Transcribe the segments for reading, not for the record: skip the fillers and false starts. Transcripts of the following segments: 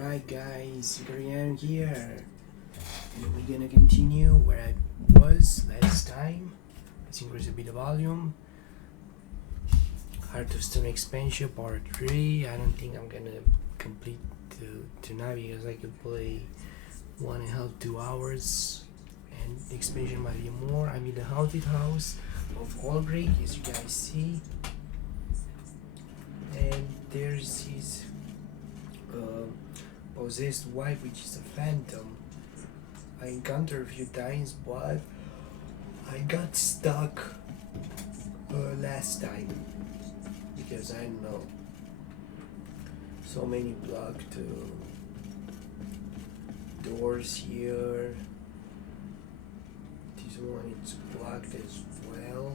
Alright guys, here I am here. And we're gonna continue where I was last time. Let's increase a bit of volume. Heart of Stone expansion part 3. I don't think I'm gonna complete tonight because I could play 1.5 2 hours and the expansion might be more. I'm in the haunted house of Ulrich, as you guys see. And there's his possessed wife, which is a phantom. I encountered a few times, but I got stuck last time because I don't know, so many blocked doors here. This one is blocked as well.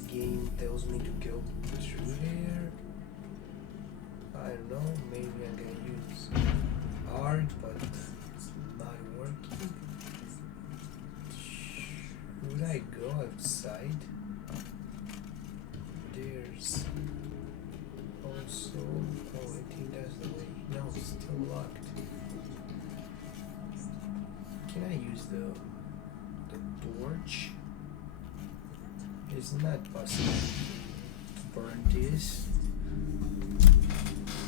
The game tells me to go through there. I don't know, maybe I'm gonna use art, but it's not working. Would I go outside? There's also, I think that's the way. No, it's still locked. Can I use the torch? It's not possible to burn this.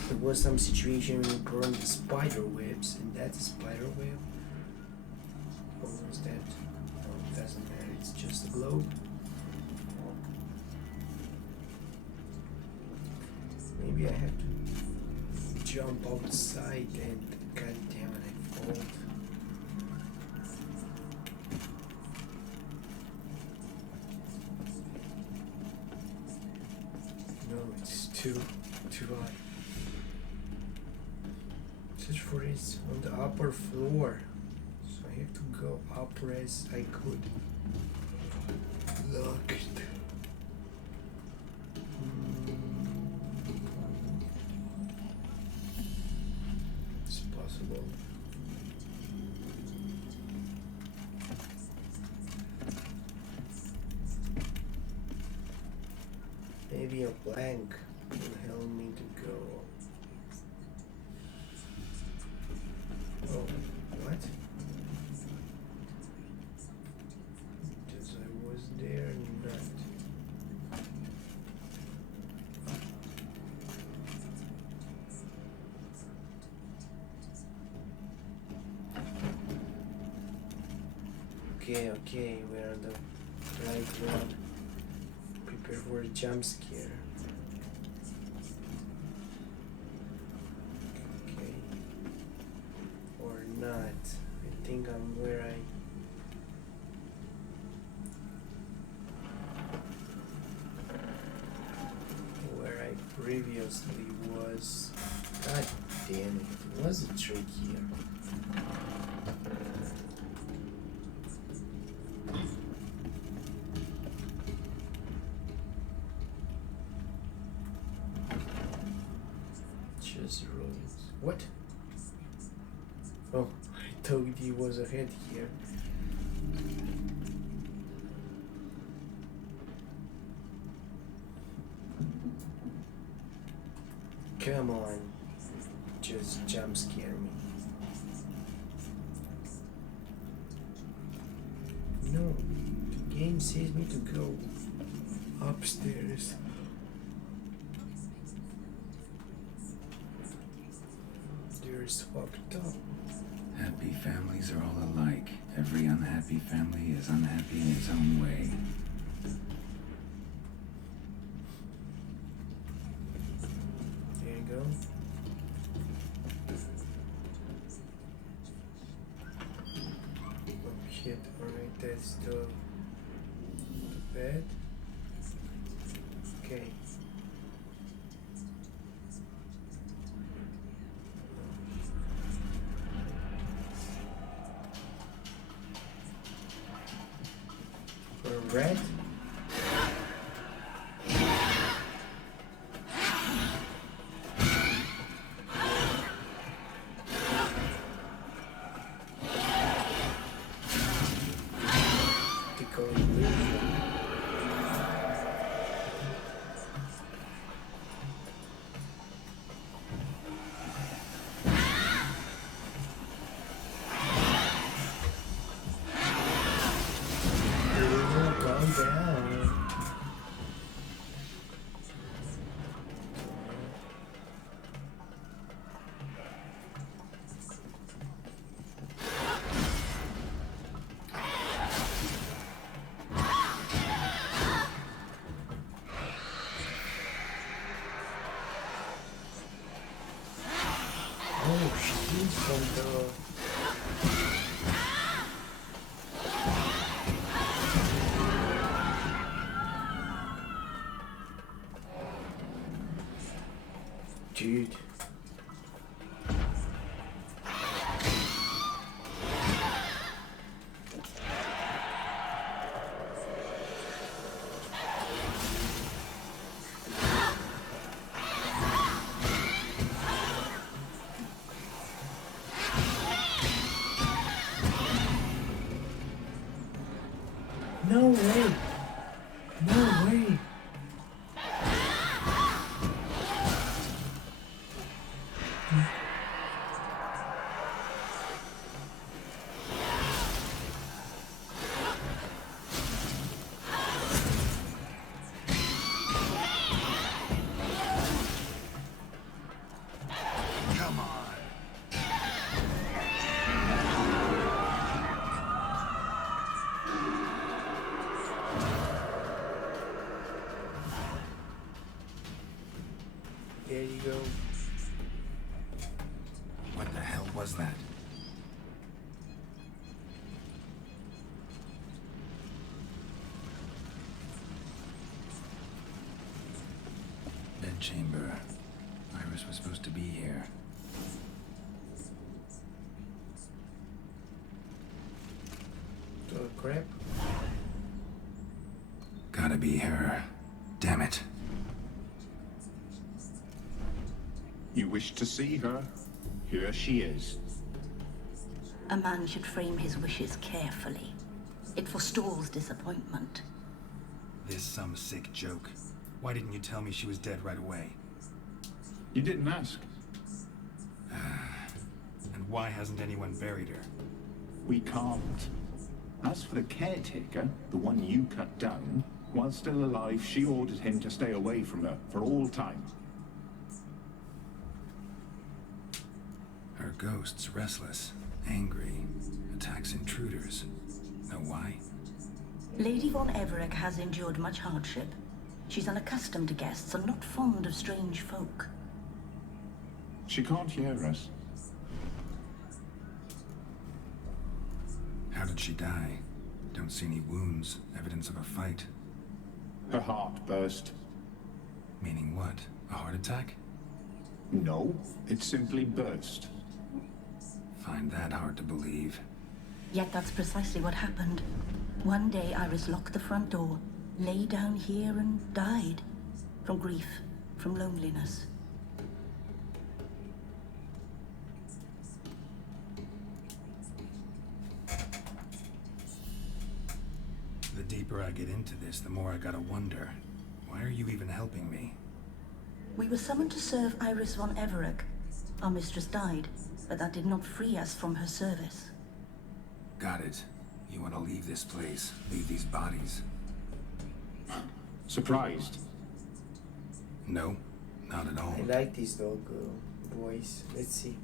There was some situation when we burned the spider webs, and that's a spider web. What was that? Oh, it doesn't matter, it's just a globe. Maybe I have to jump outside and god damn it, I fall. No, it's too high. Search for it on the upper floor, so I have to go up as I could. Locked. It's possible. Maybe a blank will help me to go. Oh, what? Because I was there, not. Okay, we're on the right one. Prepare for a jump scare. Okay. Or not. I think I'm where I previously was. God damn it, it was a trick here. Just ruins. What? Oh, I thought he was ahead here. Come on, just jump scare me. No, the game says me to go upstairs. There's fucked up. Happy families are all alike. Every unhappy family is unhappy in its own way. There you go. Oh shit, alright, that's the bed. Okay. For red. Oh, she is from the. Dude. No way! No way! Come on. There you go. What the hell was that? Bedchamber. Iris was supposed to be here. Oh crap. Gotta be her. Damn it. You wish to see her? Here she is. A man should frame his wishes carefully. It forestalls disappointment. This some sick joke. Why didn't you tell me she was dead right away? You didn't ask. And why hasn't anyone buried her? We can't. As for the caretaker, the one you cut down, while still alive, she ordered him to stay away from her for all time. Her ghost's restless, angry, attacks intruders. Know why? Lady von Everec has endured much hardship. She's unaccustomed to guests and not fond of strange folk. She can't hear us. How did she die? Don't see any wounds, evidence of a fight. Her heart burst. Meaning what? A heart attack? No, it simply burst. Find that hard to believe. Yet that's precisely what happened. One day Iris locked the front door, lay down here and died. From grief, from loneliness. The deeper I get into this, the more I gotta wonder. Why are you even helping me? We were summoned to serve Iris von Everec. Our mistress died, but that did not free us from her service. Got it. You want to leave this place, leave these bodies? Surprised? No, not at all. I like this dog voice. Let's see.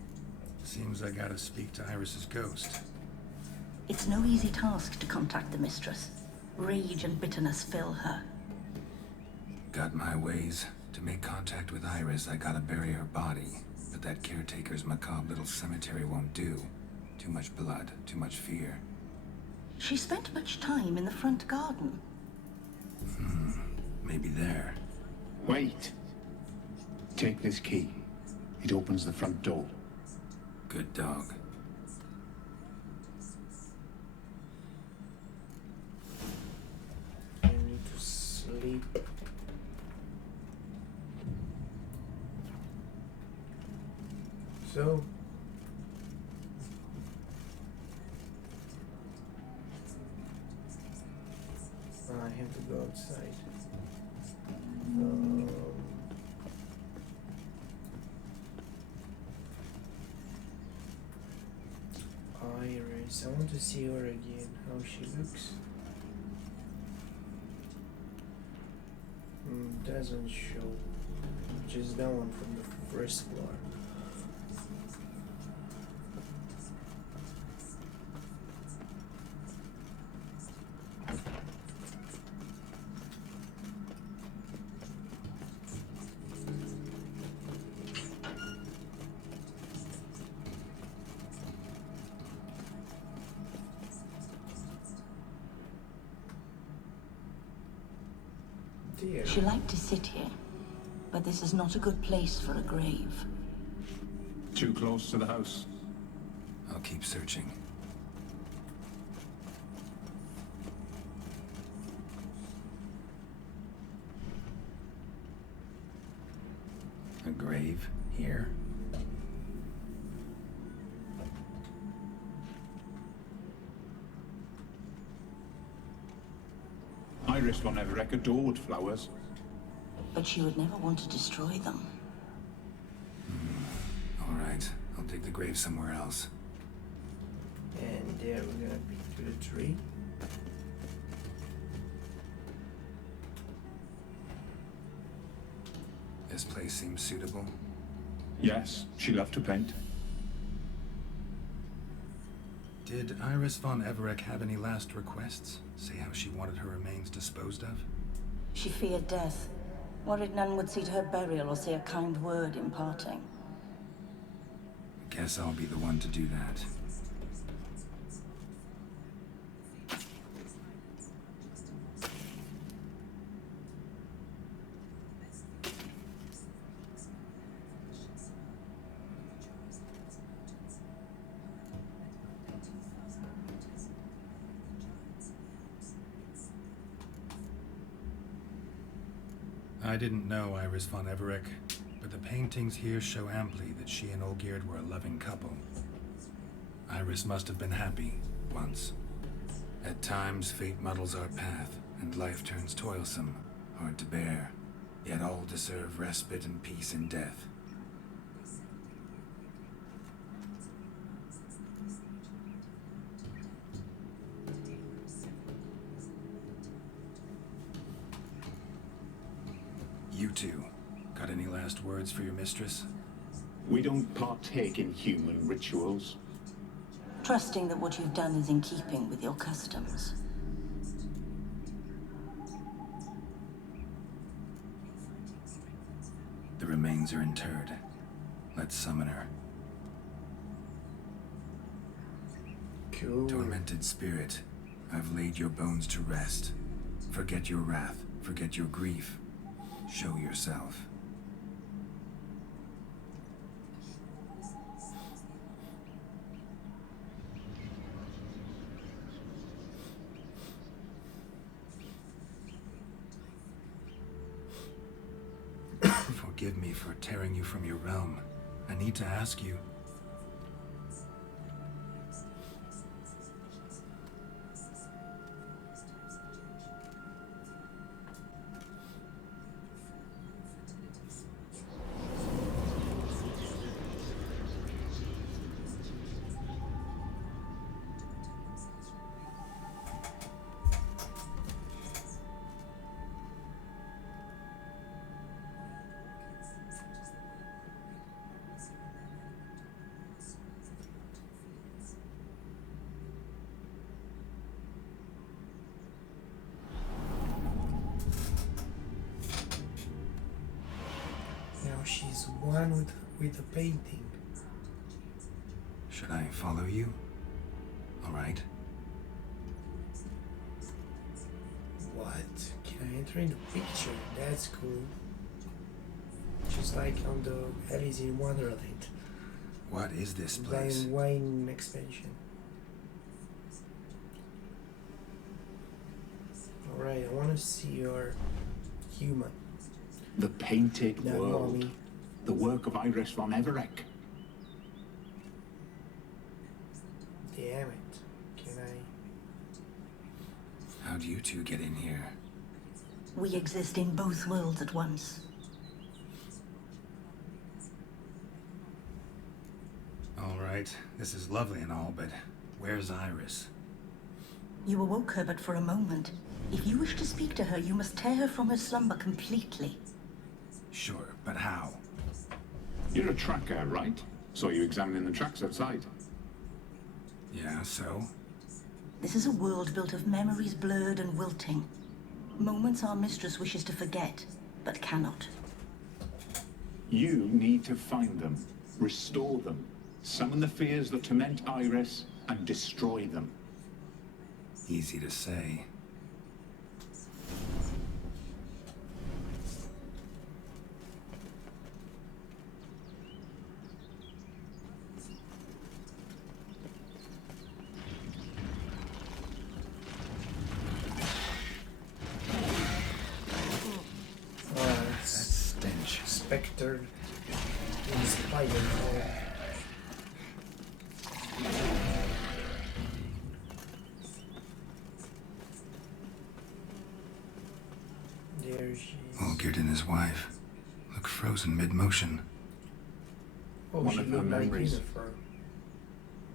Seems I gotta speak to Iris's ghost. It's no easy task to contact the mistress. Rage and bitterness fill her. Got my ways. To make contact with Iris, I gotta bury her body. But that caretaker's macabre little cemetery won't do. Too much blood, too much fear. She spent much time in the front garden. Maybe there. Wait. Take this key. It opens the front door. Good dog. I need to sleep. So I have to go outside. Iris, I want to see her again, how she looks. Doesn't show. Just that one from the first floor. Dear. She liked to sit here, but this is not a good place for a grave. Too close to the house. I'll keep searching. A grave here? Iris von Everec adored flowers. But she would never want to destroy them. All right, I'll dig the grave somewhere else. And there we're gonna peek through the tree. This place seems suitable. Yes, she loved to paint. Did Iris von Everec have any last requests? Say how she wanted her remains disposed of? She feared death, worried none would see to her burial or say a kind word in parting. Guess I'll be the one to do that. I didn't know Iris von Everec, but the paintings here show amply that she and Olgierd were a loving couple. Iris must have been happy, once. At times, fate muddles our path, and life turns toilsome, hard to bear. Yet all deserve respite and peace in death. You two, got any last words for your mistress? We don't partake in human rituals. Trusting that what you've done is in keeping with your customs. The remains are interred. Let's summon her. Cool. Tormented spirit, I've laid your bones to rest. Forget your wrath, forget your grief. Show yourself. Forgive me for tearing you from your realm. I need to ask you. Now she's one with the painting. Should I follow you? All right. What? Can I enter in the picture? That's cool. Just like on the Alice in Wonderland. What is this place? Blind Wine expansion. Alright, I want to see your human. The painted That world. mommy. The work of Iris von Everec. Damn it. Can I? How'd you two get in here? We exist in both worlds at once. All right, this is lovely and all, but where's Iris? You awoke her but for a moment. If you wish to speak to her, you must tear her from her slumber completely. Sure, but how? You're a tracker, right? Saw you examining the tracks outside. Yeah, so? This is a world built of memories blurred and wilting. Moments our mistress wishes to forget, but cannot. You need to find them, restore them, summon the fears that torment Iris, and destroy them. Easy to say. after in Spider-Man. There she is. Olgierd and his wife look frozen mid-motion. Oh, One she of her looked like memories. Jennifer.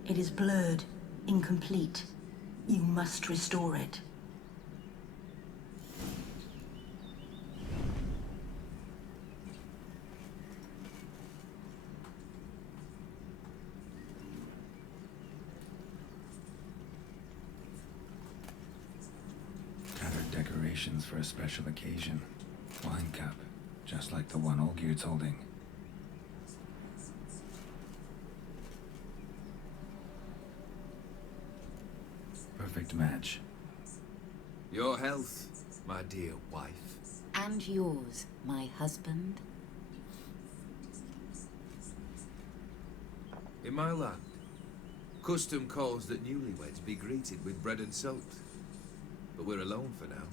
It is blurred, incomplete. You must restore it. Tattered decorations for a special occasion. Wine cup, just like the one Olgierd's holding. Perfect match. Your health, my dear wife. And yours, my husband. In my land, custom calls that newlyweds be greeted with bread and salt. But we're alone for now.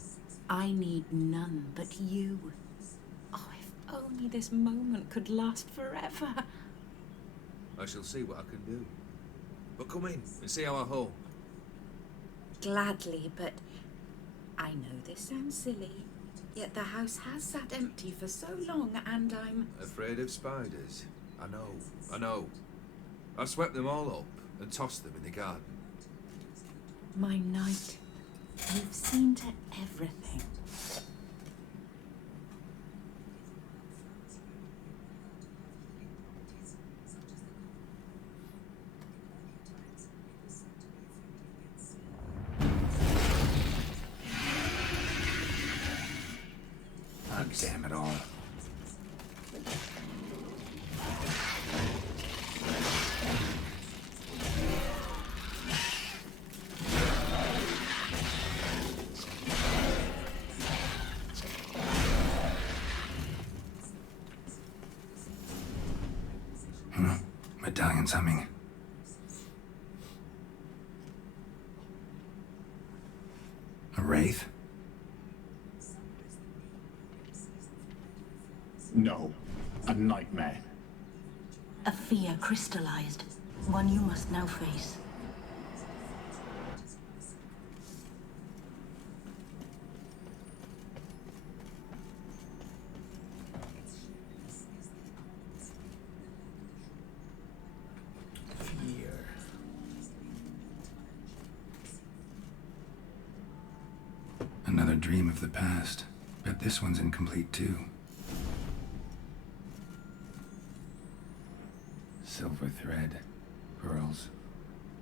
I need none but you. Oh, if only this moment could last forever. I shall see what I can do. But come in and see our home. Gladly, but I know this sounds silly, yet the house has sat empty for so long and I'm... Afraid of spiders? I know. I swept them all up and tossed them in the garden. My knight, you've seen to everything. Oh, damn it all. Medallion's humming. A wraith? No, a nightmare. A fear crystallized, one you must now face. Fear. Another dream of the past. Bet this one's incomplete too. Silver thread, pearls.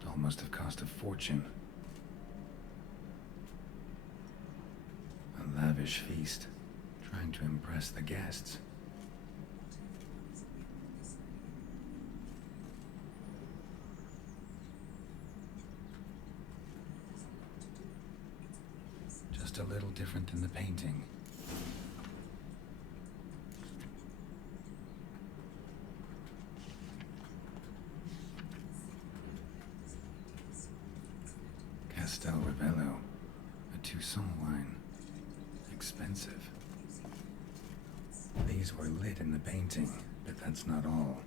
It all must have cost a fortune. A lavish feast, trying to impress the guests. Just a little different than the painting. Castel Rebello, a Toussaint wine. Expensive. These were lit in the painting, but that's not all.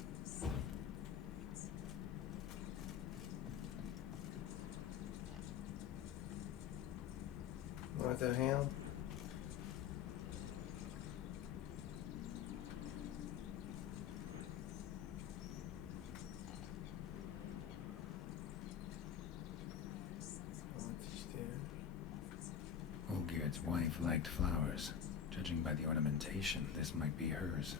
What the hell? What is there? Olgierd's wife liked flowers. Judging by the ornamentation, this might be hers.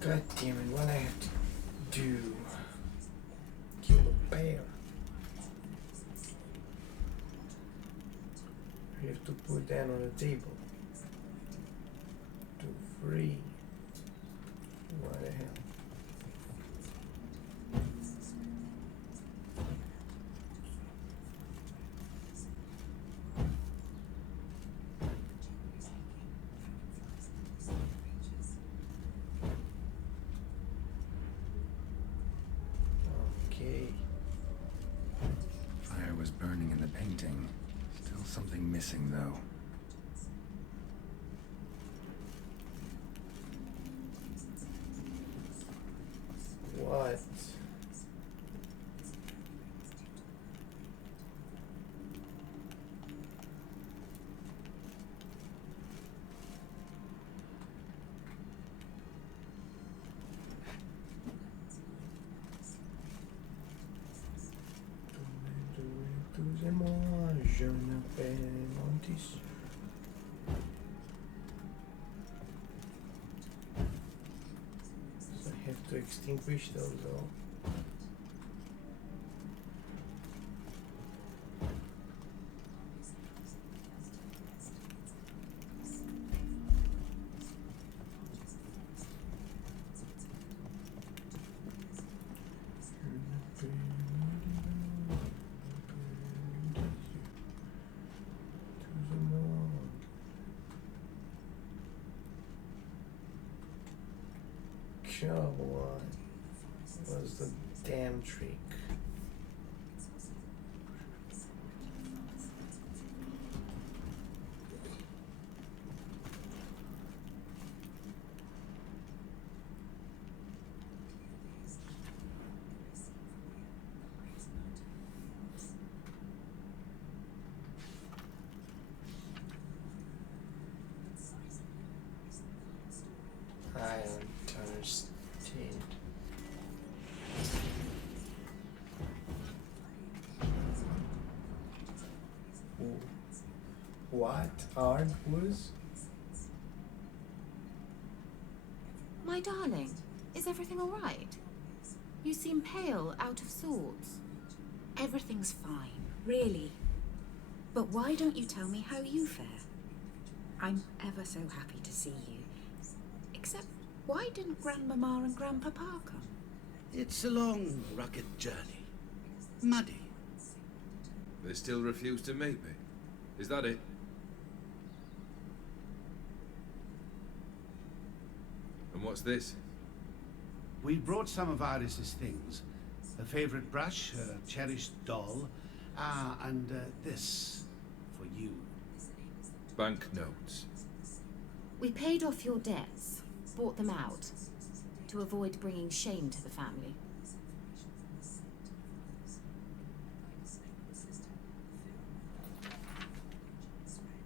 God damn it, what I have to do? Kill a bear. I have to put that on the table. free. What the hell? Okay. Fire was burning in the painting. Still something missing, though. What? Excusez-moi, je m'appelle Montis. So I have to extinguish those all. Sure, what was the damn trick? I don't understand. What art was? My darling, is everything all right? You seem pale, out of sorts. Everything's fine, really. But why don't you tell me how you fare? I'm ever so happy to see you. Except, why didn't Grandmama and Grandpapa come? It's a long, rugged journey. Muddy. They still refuse to meet me. Is that it? And what's this? We brought some of Iris's things. Her favorite brush, her cherished doll, and this for you. Banknotes. We paid off your debts, bought them out, to avoid bringing shame to the family.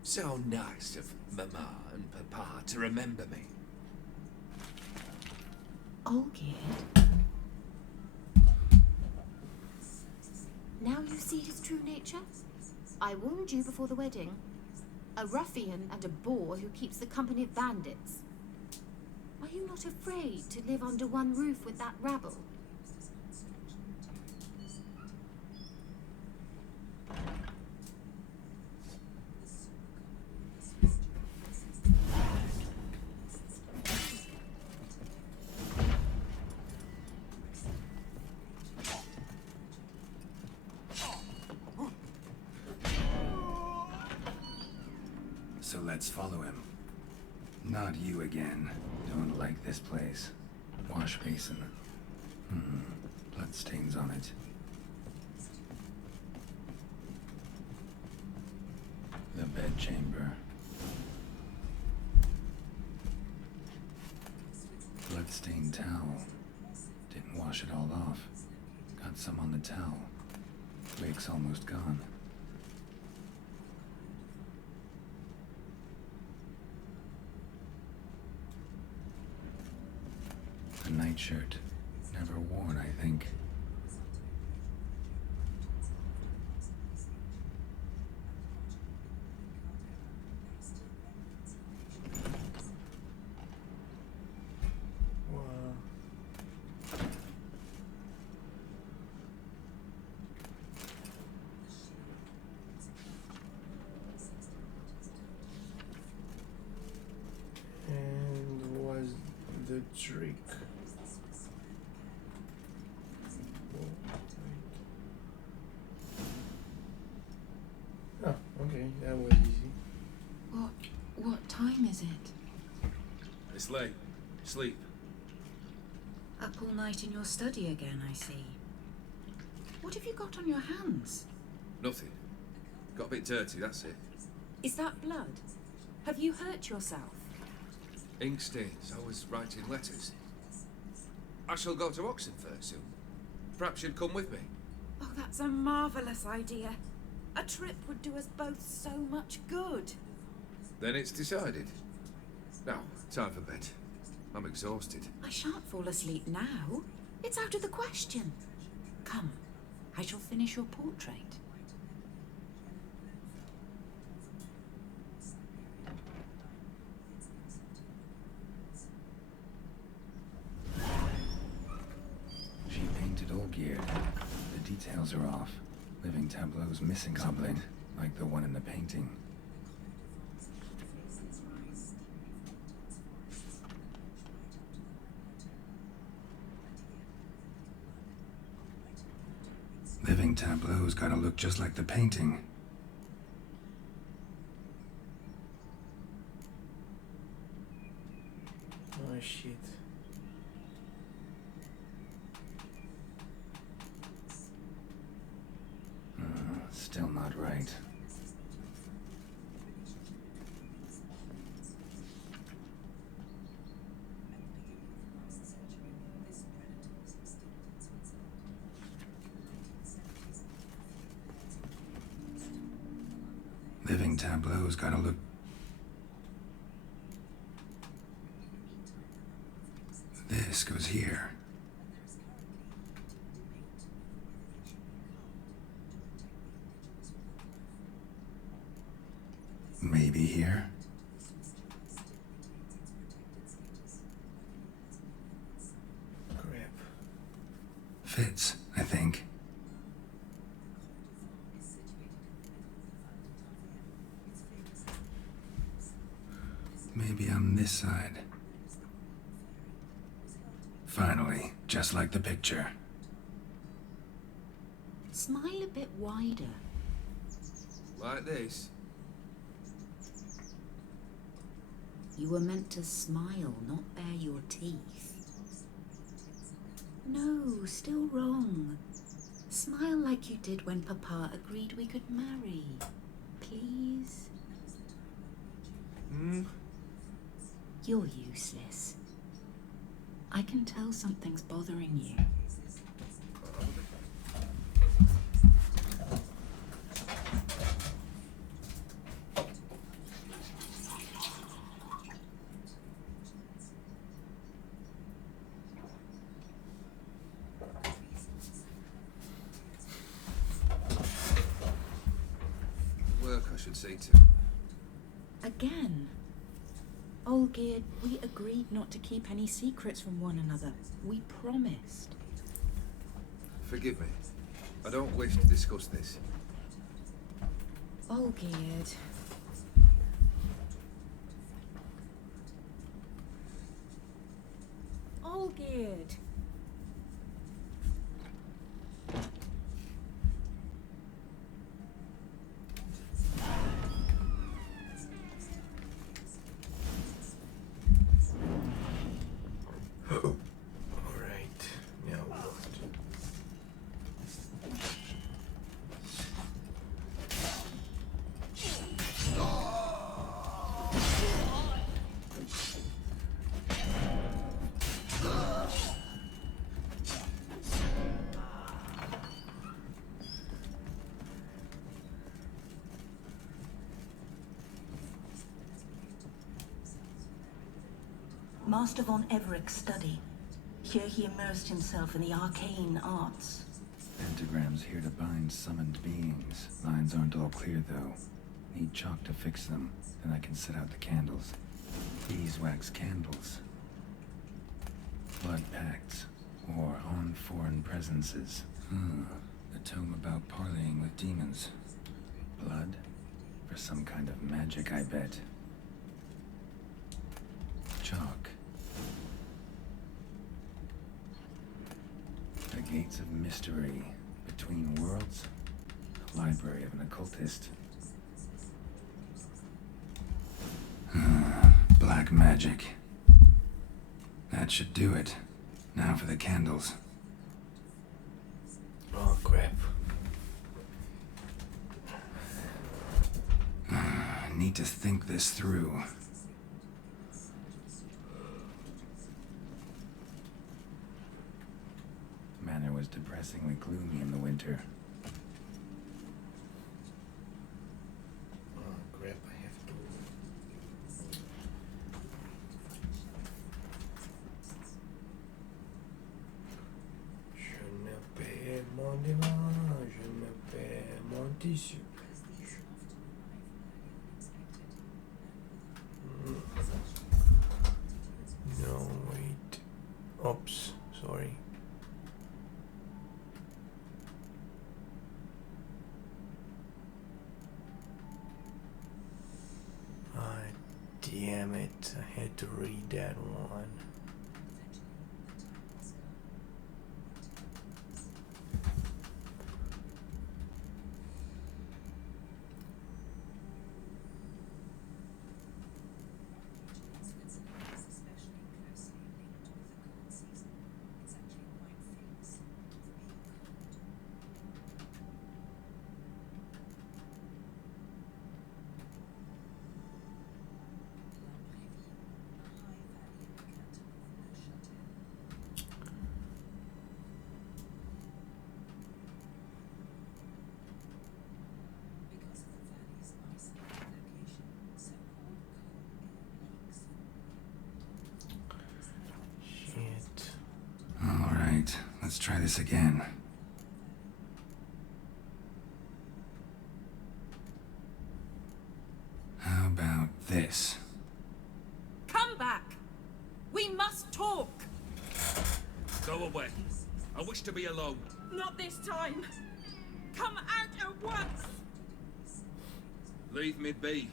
So nice of Mama and Papa to remember me. Olgierd? Now you see his true nature? I warned you before the wedding. A ruffian and a boor who keeps the company of bandits. Are you not afraid to live under one roof with that rabble? So let's follow him. Not you again. Don't like this place. Wash basin. Blood stains on it. The bedchamber. Blood-stained towel. Didn't wash it all off. Got some on the towel. Wake's almost gone. A nightshirt. Never worn, I think. Wow. And the trick. Oh, okay, that was easy. What time is it? It's late. Sleep. Up all night in your study again, I see. What have you got on your hands? Nothing. Got a bit dirty, that's it. Is that blood? Have you hurt yourself? Ink stains. I was writing letters. I shall go to Oxenford soon. Perhaps you'd come with me. Oh, that's a marvellous idea. A trip would do us both so much good. Then it's decided. Now, time for bed. I'm exhausted. I shan't fall asleep now. It's out of the question. Come, I shall finish your portrait. She painted Olgierd. The details are off. Living tableau's missing something, like the one in the painting. Living tableau's gotta look just like the painting. Oh shit. Still not right. Living tableau's gotta look... This goes here. Maybe here? Crap. Fits, I think. Maybe on this side. Finally, just like the picture. Smile a bit wider. Like this. You were meant to smile, not bare your teeth. No, still wrong. Smile like you did when Papa agreed we could marry. Please? You're useless. I can tell something's bothering you. Work I should see to. Again? Olgierd, we agreed not to keep any secrets from one another. We promised. Forgive me. I don't wish to discuss this. Olgierd. Olgierd. Alright, now what? Master von Everec's study. Here he immersed himself in the arcane arts. Pentagrams here to bind summoned beings. Lines aren't all clear, though. Need chalk to fix them, then I can set out the candles. Beeswax candles. Blood pacts, or on foreign presences. A tome about parleying with demons. Blood? For some kind of magic, I bet. Chalk. Gates of mystery. Between worlds. The library of an occultist. Black magic. That should do it. Now for the candles. Oh crap. Need to think this through. Manor was depressingly gloomy in the winter. Oh crap, I have to. Je ne paie mon dimanche, je ne paie mon tissu. No, wait. Oops, sorry. Ah, damn it. I had to read that one. Shit. All right, let's try this again. How about this? Come back! We must talk! Go away. I wish to be alone. Not this time! Come out at once! Leave me be.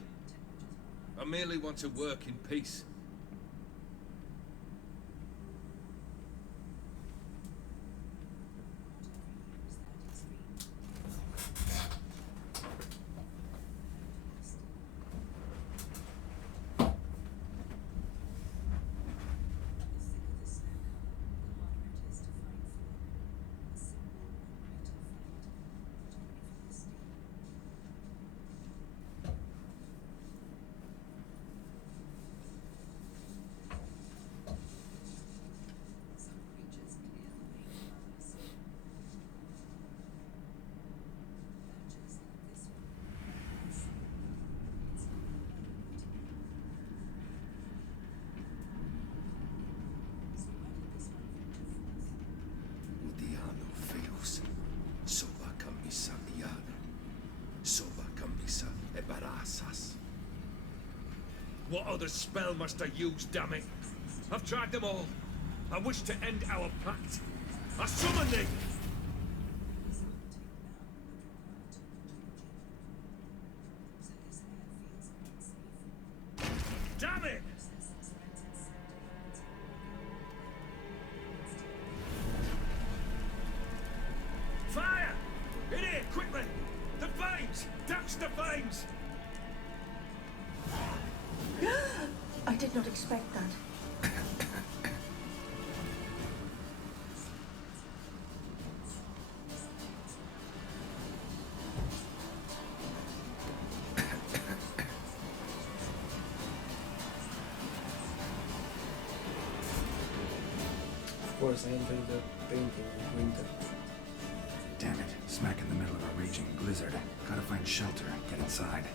I merely want to work in peace. Udiano feus. Soba camisa iana. Soba camisa e barasas. What other spell must I use, damn it? I've tried them all. I wish to end our pact. I summon thee! Damn it! Fire! In here, quickly! The flames! Douse the flames! I did not expect that. Of course, I entered the painting with winter. Damn it, smack in the middle of a raging blizzard. Gotta find shelter, get inside.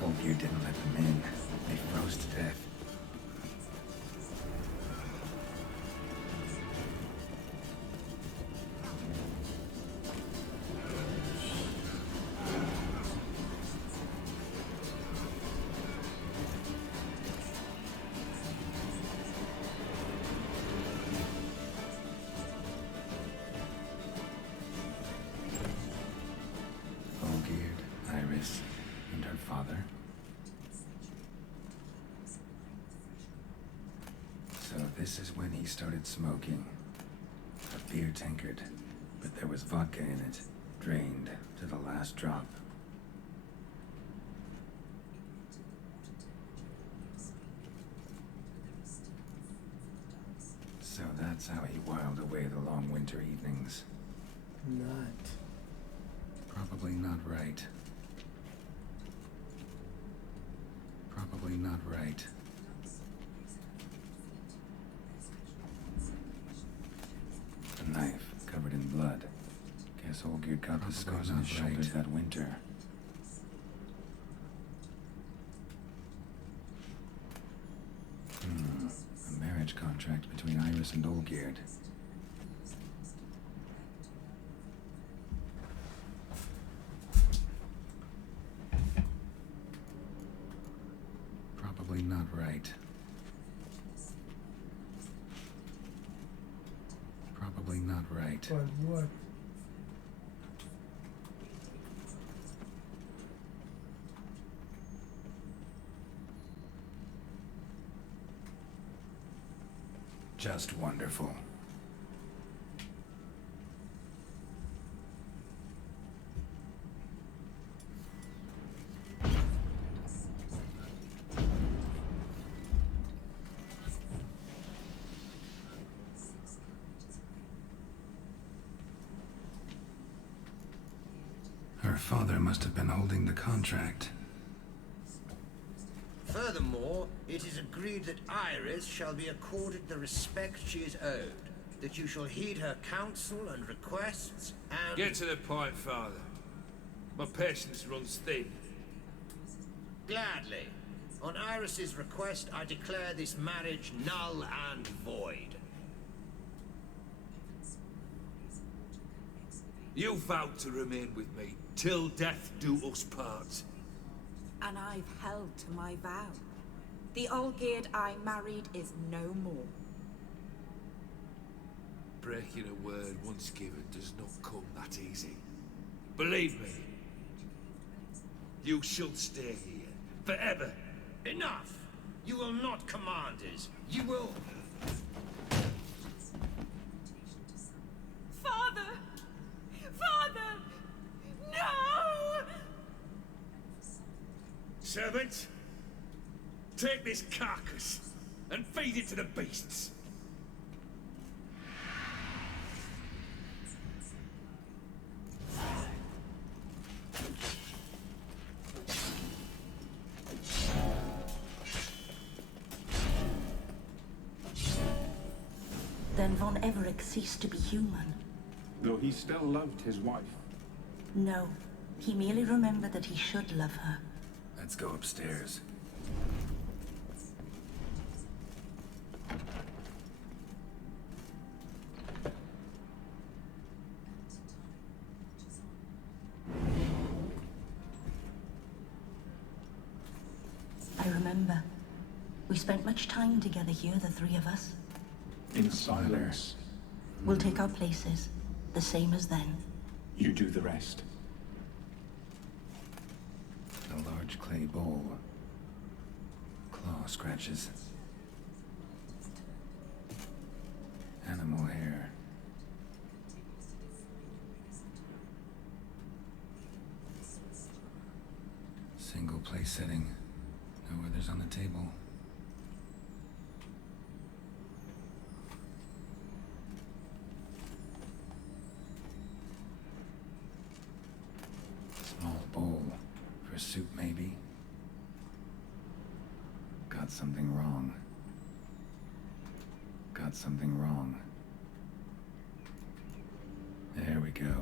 Hope you didn't let them in. They froze to death. Iris, and her father. This is when he started smoking. A beer tankard, but there was vodka in it, drained to the last drop. So that's how he whiled away the long winter evenings. Not. Probably not right. Probably not right. A knife covered in blood. Guess Olgierd got the scars on his shoulders that winter. A marriage contract between Iris and Olgierd. Probably not right. Probably not right. But what? Just wonderful. Her father must have been holding the contract. Furthermore, it is agreed that Iris shall be accorded the respect she is owed, that you shall heed her counsel and requests, and... Get to the point, Father. My patience runs thin. Gladly. On Iris's request, I declare this marriage null and void. You vowed to remain with me, till death do us part. And I've held to my vow. The Olgierd I married is no more. Breaking a word once given does not come that easy. Believe me, you shall stay here, forever. Enough! You will not command us. You will... Father! Father! No! Servant, take this carcass and feed it to the beasts. Then von Everec ceased to be human. Though he still loved his wife. No, he merely remembered that he should love her. Let's go upstairs. I remember. We spent much time together here, the three of us. In silence. We'll take our places, the same as then. You do the rest. A large clay bowl. Claw scratches. Animal hair. Single place setting. No others on the table. Small bowl. For soup, maybe? Got something wrong. Got something wrong. There we go.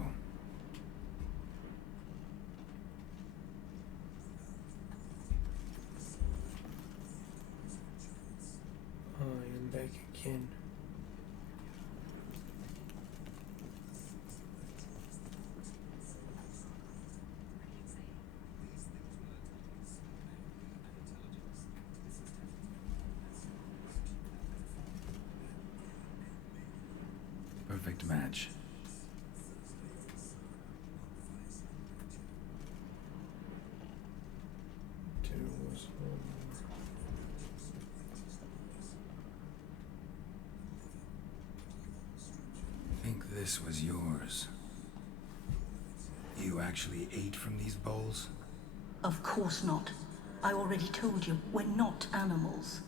I am back again. Perfect match. There was one more. this was yours. You actually ate from these bowls? Of course not. I already told you, we're not animals.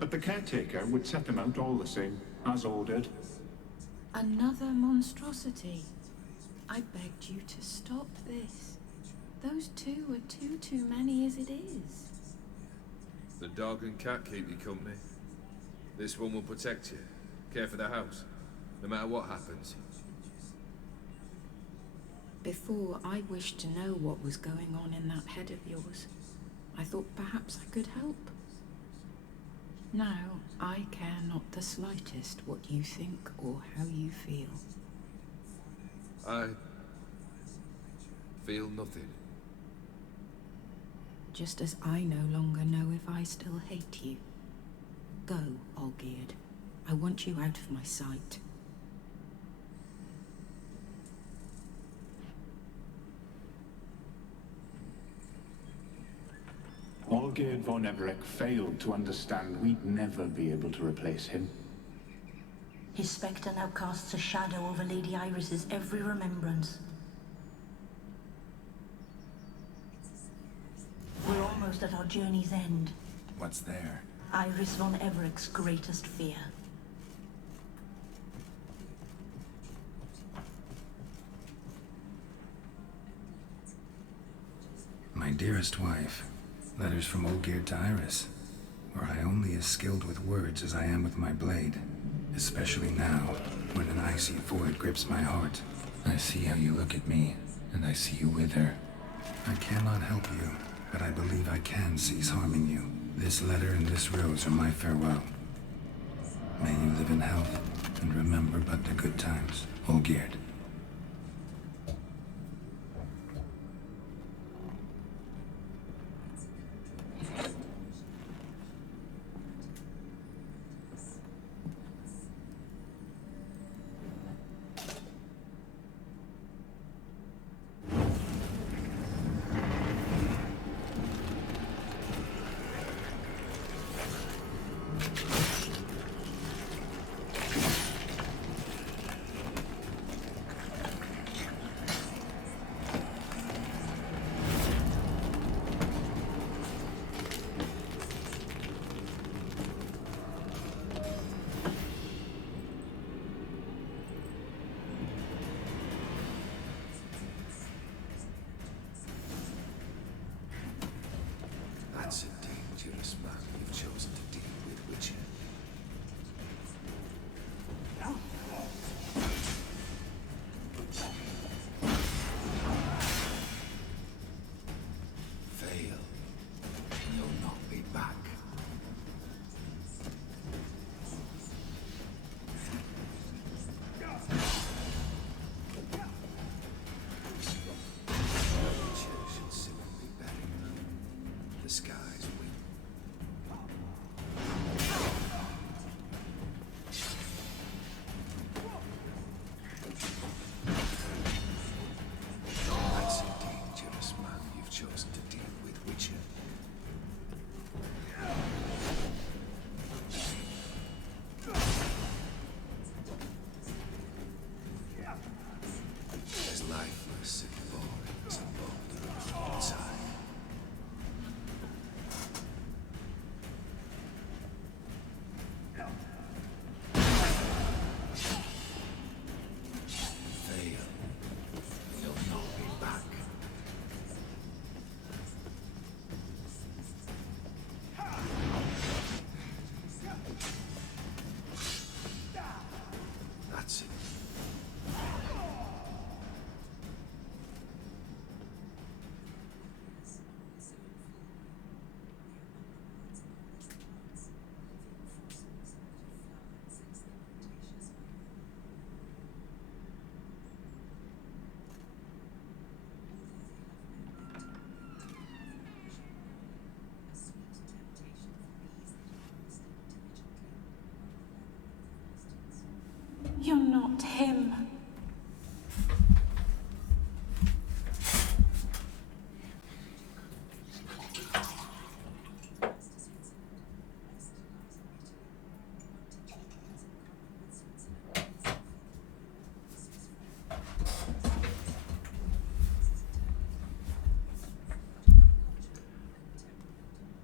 But the caretaker would set them out all the same, as ordered. Another monstrosity. I begged you to stop this. Those two are too many as it is. The dog and cat keep you company. This one will protect you, care for the house, no matter what happens. Before, I wished to know what was going on in that head of yours. I thought perhaps I could help. Now, I care not the slightest what you think or how you feel. I feel nothing. Just as I no longer know if I still hate you. Go, Olgierd. I want you out of my sight. Olgierd von Everec failed to understand we'd never be able to replace him. His spectre now casts a shadow over Lady Iris's every remembrance. We're almost at our journey's end. What's there? Iris von Everec's greatest fear. My dearest wife, letters from Olgierd to Iris, were I only as skilled with words as I am with my blade, especially now, when an icy void grips my heart. I see how you look at me, and I see you with her. I cannot help you, but I believe I can cease harming you. This letter and this rose are my farewell. May you live in health, and remember but the good times, Olgierd. That's a dangerous man you've chosen to deal with, Witcher. Fail, and you'll not be back. Witcher should soon be buried. The skies weep. That's a dangerous man you've chosen to deal with, Witcher. As lifeless and boring as a boulder inside. Fail. You'll not be back. That's it. You're not him.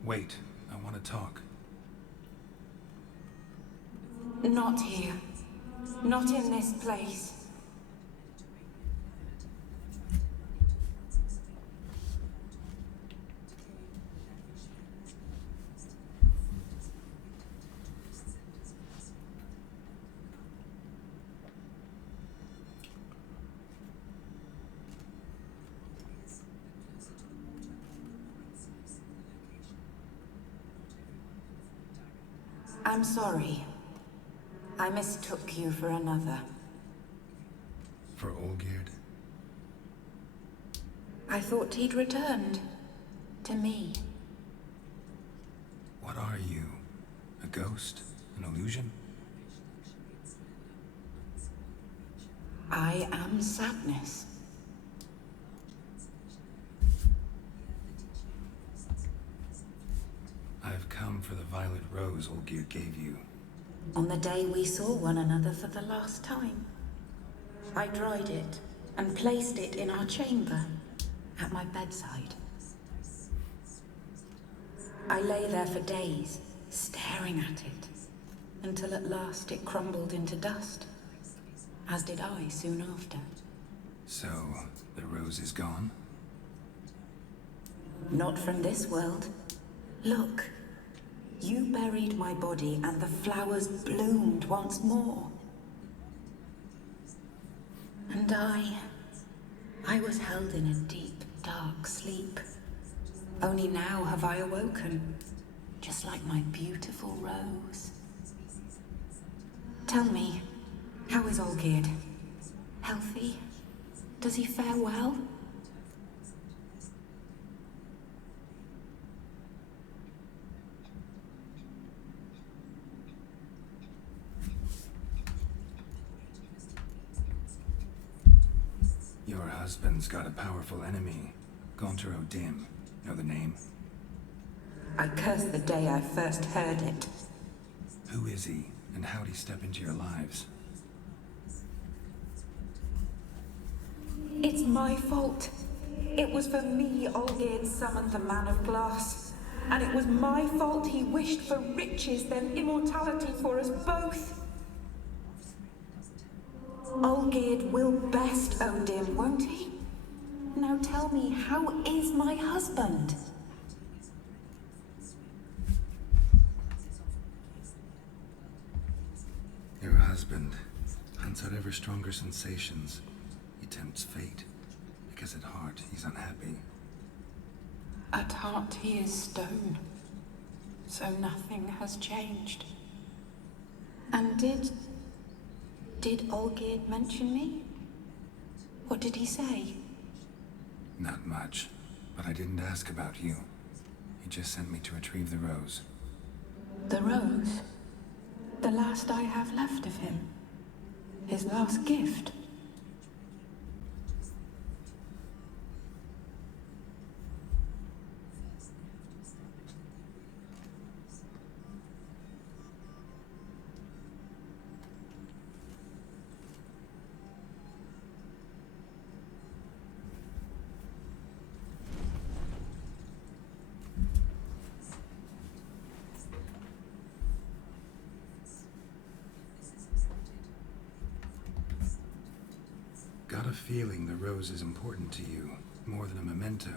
Wait, I want to talk. Not here. Not in this place. I'm sorry. I mistook you for another. For Olgierd? I thought he'd returned. To me. What are you? A ghost? An illusion? I am sadness. I've come for the violet rose Olgierd gave you. On the day we saw one another for the last time, I dried it and placed it in our chamber, at my bedside. I lay there for days, staring at it, until at last it crumbled into dust, as did I soon after. So, the rose is gone? Not from this world. Look, you buried my body and the flowers bloomed once more. And I was held in a deep, dark sleep. Only now have I awoken, just like my beautiful rose. Tell me, how is Olgierd? Healthy? Does he fare well? Your husband's got a powerful enemy. Gaunter O'Dim. Know the name? I curse the day I first heard it. Who is he, and how'd he step into your lives? It's my fault. It was for me Olgierd summoned the Man of Glass. And it was my fault he wished for riches, then immortality for us both. Olgierd will best O'Dim, won't he? Now tell me, how is my husband? Your husband hunts out ever stronger sensations. He tempts fate, because at heart he's unhappy. At heart he is stone, so nothing has changed. And did Olgierd mention me? What did he say? Not much, but I didn't ask about you. He just sent me to retrieve the rose. The rose? The last I have left of him? His last gift? Got a feeling the rose is important to you, more than a memento.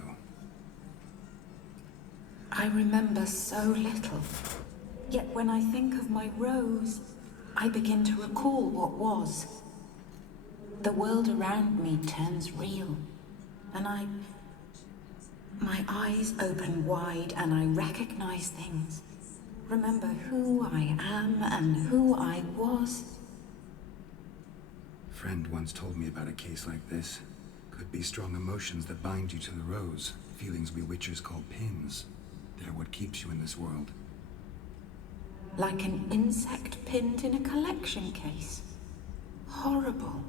I remember so little. Yet when I think of my rose, I begin to recall what was. The world around me turns real, and my eyes open wide and I recognize things. Remember who I am and who I was. Friend once told me about a case like this. Could be strong emotions that bind you to the rose. Feelings we witchers call pins. They're what keeps you in this world. Like an insect pinned in a collection case. Horrible.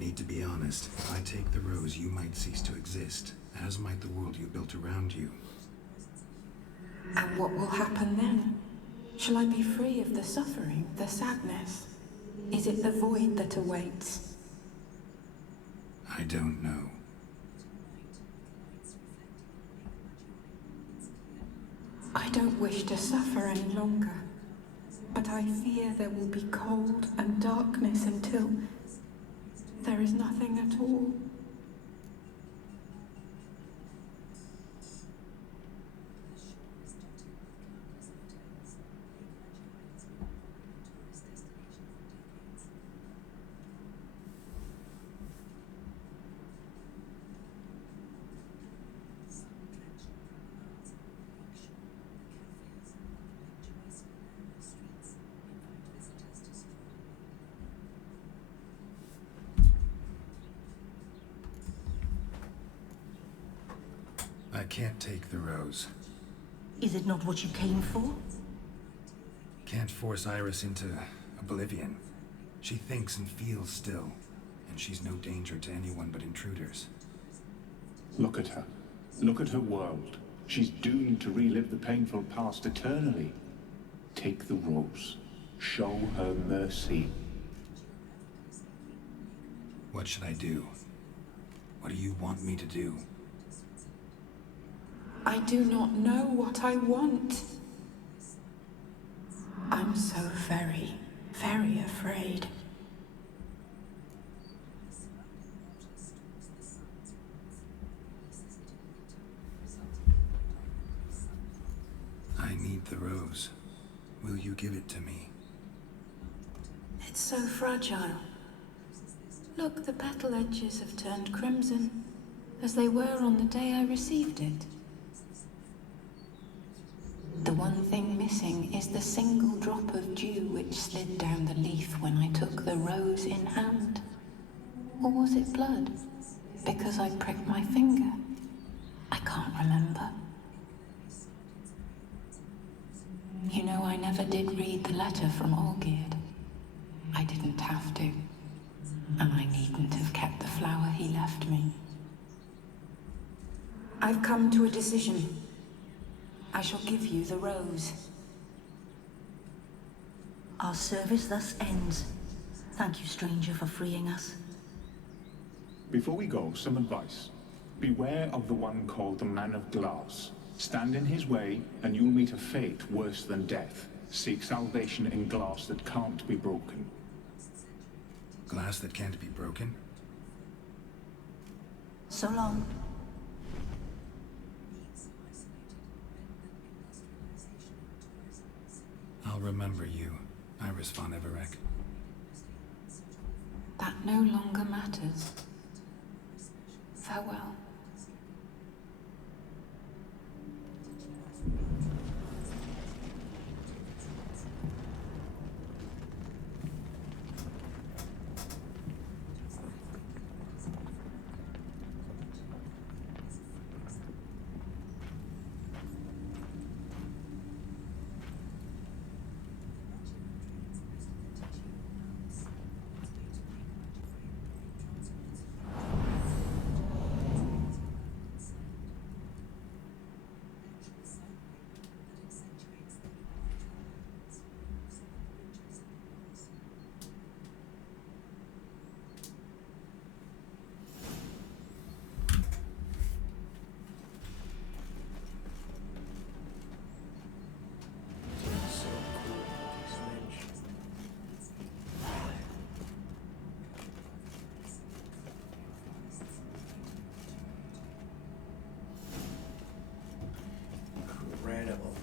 Need to be honest. If I take the rose, you might cease to exist, as might the world you built around you. And what will happen then? Shall I be free of the suffering, the sadness? Is it the void that awaits? I don't know. wish to suffer any longer, but I fear there will be cold and darkness until there is nothing at all. I can't take the rose. Is it not what you came for? Can't force Iris into oblivion. She thinks and feels still, and she's no danger to anyone but intruders. Look at her. Look at her world. She's doomed to relive the painful past eternally. Take the rose. Show her mercy. What should I do? What do you want me to do? I do not know what I want. I'm so very, very afraid. I need the rose. Will you give it to me? It's so fragile. Look, the petal edges have turned crimson, as they were on the day I received it. The one thing missing is the single drop of dew which slid down the leaf when I took the rose in hand. Or was it blood? Because I pricked my finger. I can't remember. You know, I never did read the letter from Olgierd. I didn't have to. And I needn't have kept the flower he left me. I've come to a decision. I shall give you the rose. Our service thus ends. Thank you, stranger, for freeing us. Before we go, some advice. Beware of the one called the Man of Glass. Stand in his way, and you'll meet a fate worse than death. Seek salvation in glass that can't be broken. Glass that can't be broken? So long. I'll remember you, Iris von Everec. That no longer matters. Farewell. So cool, this mansion. Incredible.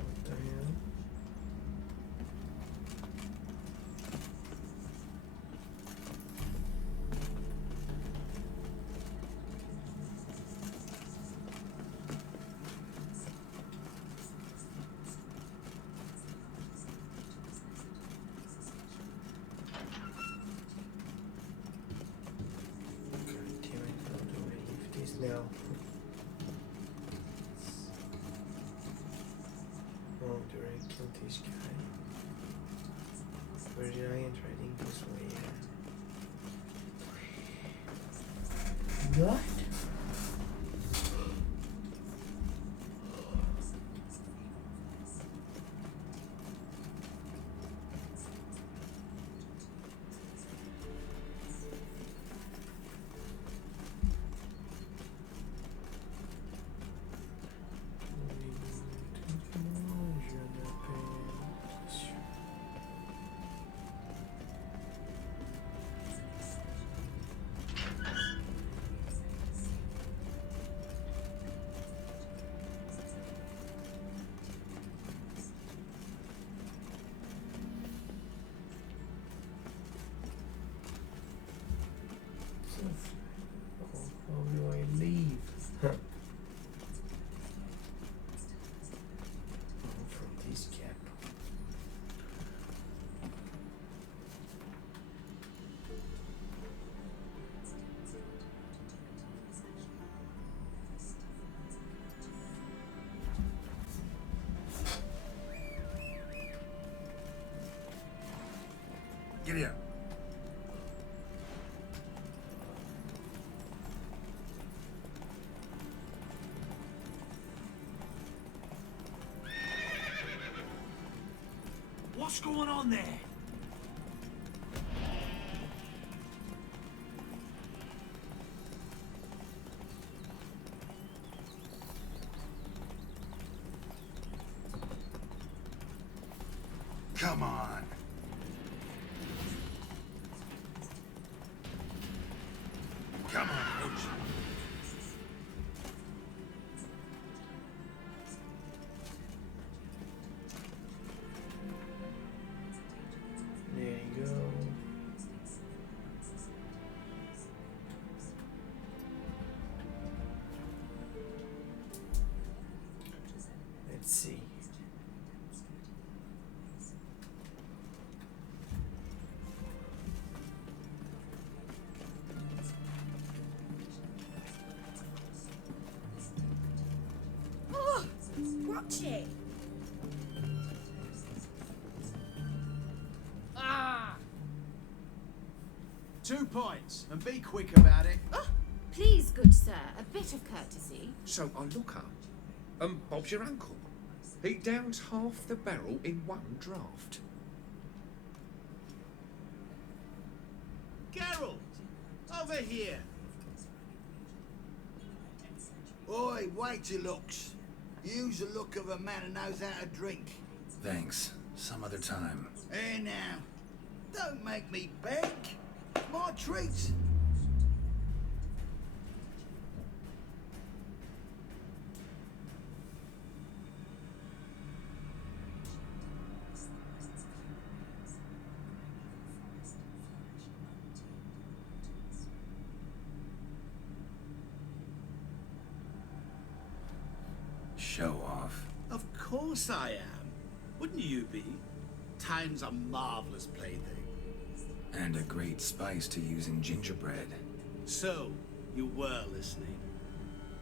What the hell? God damn it, how do I leave this now? Oh, do I kill this guy? Or did I enter? I think this way, yeah. What? Giddy up. What's going on there? Come on. Come on, Coach. There you go. Let's see. Oh, watch it. Ah! 2 points, and be quick about it. Oh, please, good sir, a bit of courtesy. So I look up, and Bob's your uncle. He downs half the barrel in one draft. Geralt! Over here! Oi, wait your looks. Use the look of a man who knows how to drink. Thanks. Some other time. Here now. Don't make me beg. My treat. Show off. Of course I am. Wouldn't you be? Time's a marvelous plaything. And a great spice to use in gingerbread. So, you were listening.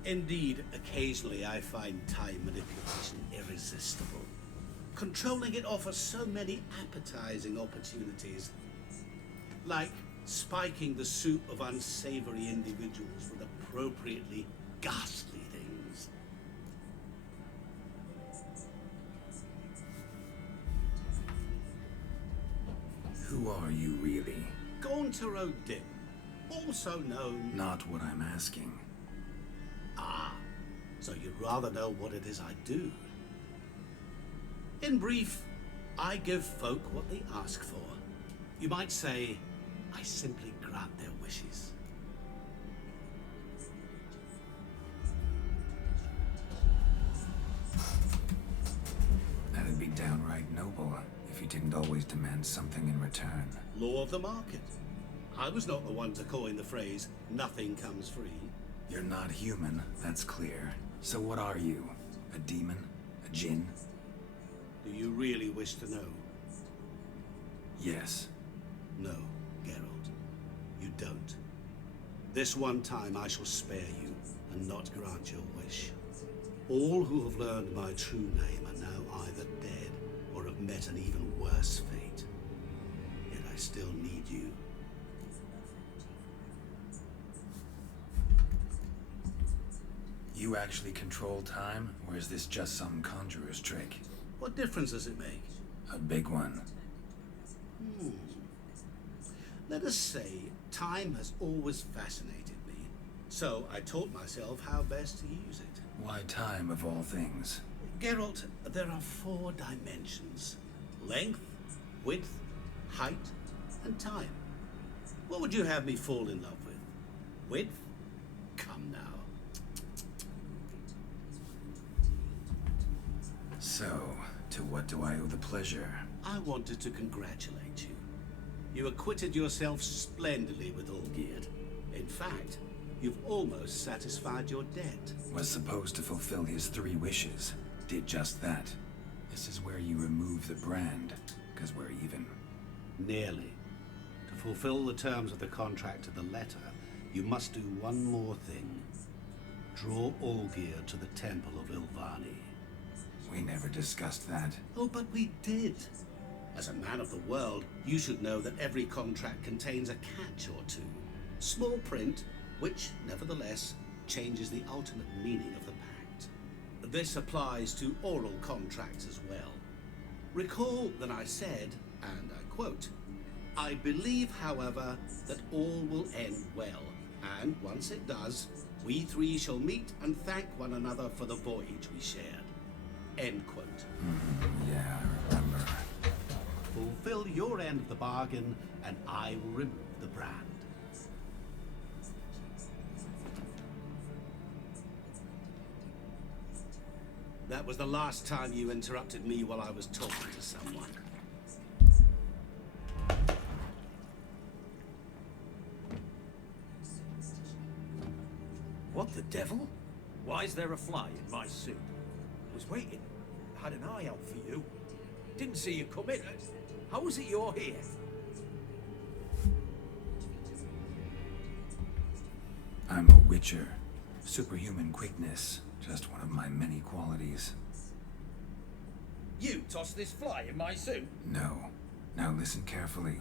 Indeed, occasionally I find time manipulation irresistible. Controlling it offers so many appetizing opportunities. Like spiking the soup of unsavory individuals with appropriately ghastly things. Who are you really? Gaunter O'Dim, also known... Not what I'm asking. Ah, so you'd rather know what it is I do. In brief, I give folk what they ask for. You might say, I simply grant their wishes. That'd be downright noble if you didn't always demand something in return. Law of the market. I was not the one to coin the phrase, nothing comes free. You're not human, that's clear. So what are you? A demon? A djinn? Do you really wish to know? Yes. No, Geralt. You don't. This one time I shall spare you and not grant your wish. All who have learned my true name are now either dead or have met an even worse fate. Yet I still need you. You actually control time, or is this just some conjurer's trick? What difference does it make? A big one. Let us say, time has always fascinated me. So I taught myself how best to use it. Why time, of all things? Geralt, there are 4 dimensions. Length, width, height, and time. What would you have me fall in love with? Width? Come now. So, to what do I owe the pleasure? I wanted to congratulate you. You acquitted yourself splendidly with Olgierd. In fact, you've almost satisfied your debt. Was supposed to fulfill his 3 wishes. Did just that. This is where you remove the brand, because we're even. Nearly. To fulfill the terms of the contract to the letter, you must do one more thing. Draw Olgierd to the Temple of Ilvani. We never discussed that. Oh, but we did. As a man of the world, you should know that every contract contains a catch or two. Small print, which, nevertheless, changes the ultimate meaning of the pact. This applies to oral contracts as well. Recall that I said, and I quote, "I believe, however, that all will end well, and once it does, we three shall meet and thank one another for the voyage we shared." End quote. Yeah, I remember. Fulfill your end of the bargain, and I will remove the brand. That was the last time you interrupted me while I was talking to someone. What the devil? Why is there a fly in my suit? Was waiting. Had an eye out for you. Didn't see you come in. How is it you're here? I'm a witcher. Superhuman quickness. Just one of my many qualities. You tossed this fly in my suit? No. Now listen carefully.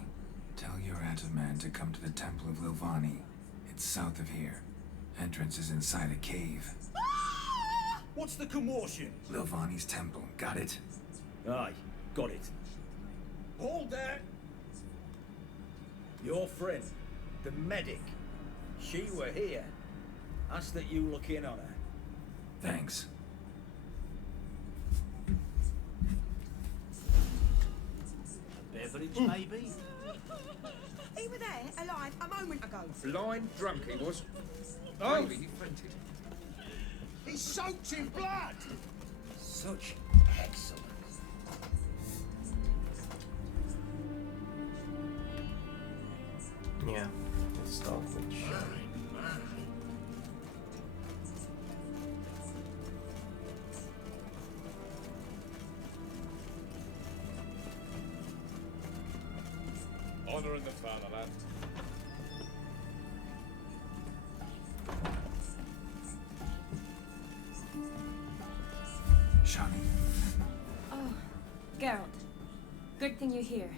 Tell your Ataman to come to the Temple of Lilvani. It's south of here. Entrance is inside a cave. What's the commotion? Lilvani's temple. Got it? Aye, got it. Hold there! Your friend, the medic. She were here. Ask that you look in on her. Thanks. A beverage, maybe? He were there, alive, a moment ago. Blind drunk he was. Oh! Maybe he fainted. He's soaked in blood! Such excellence. Yeah, let's start with Shine. Honor in the fatherland. Shani. Oh, Geralt. Good thing you're here.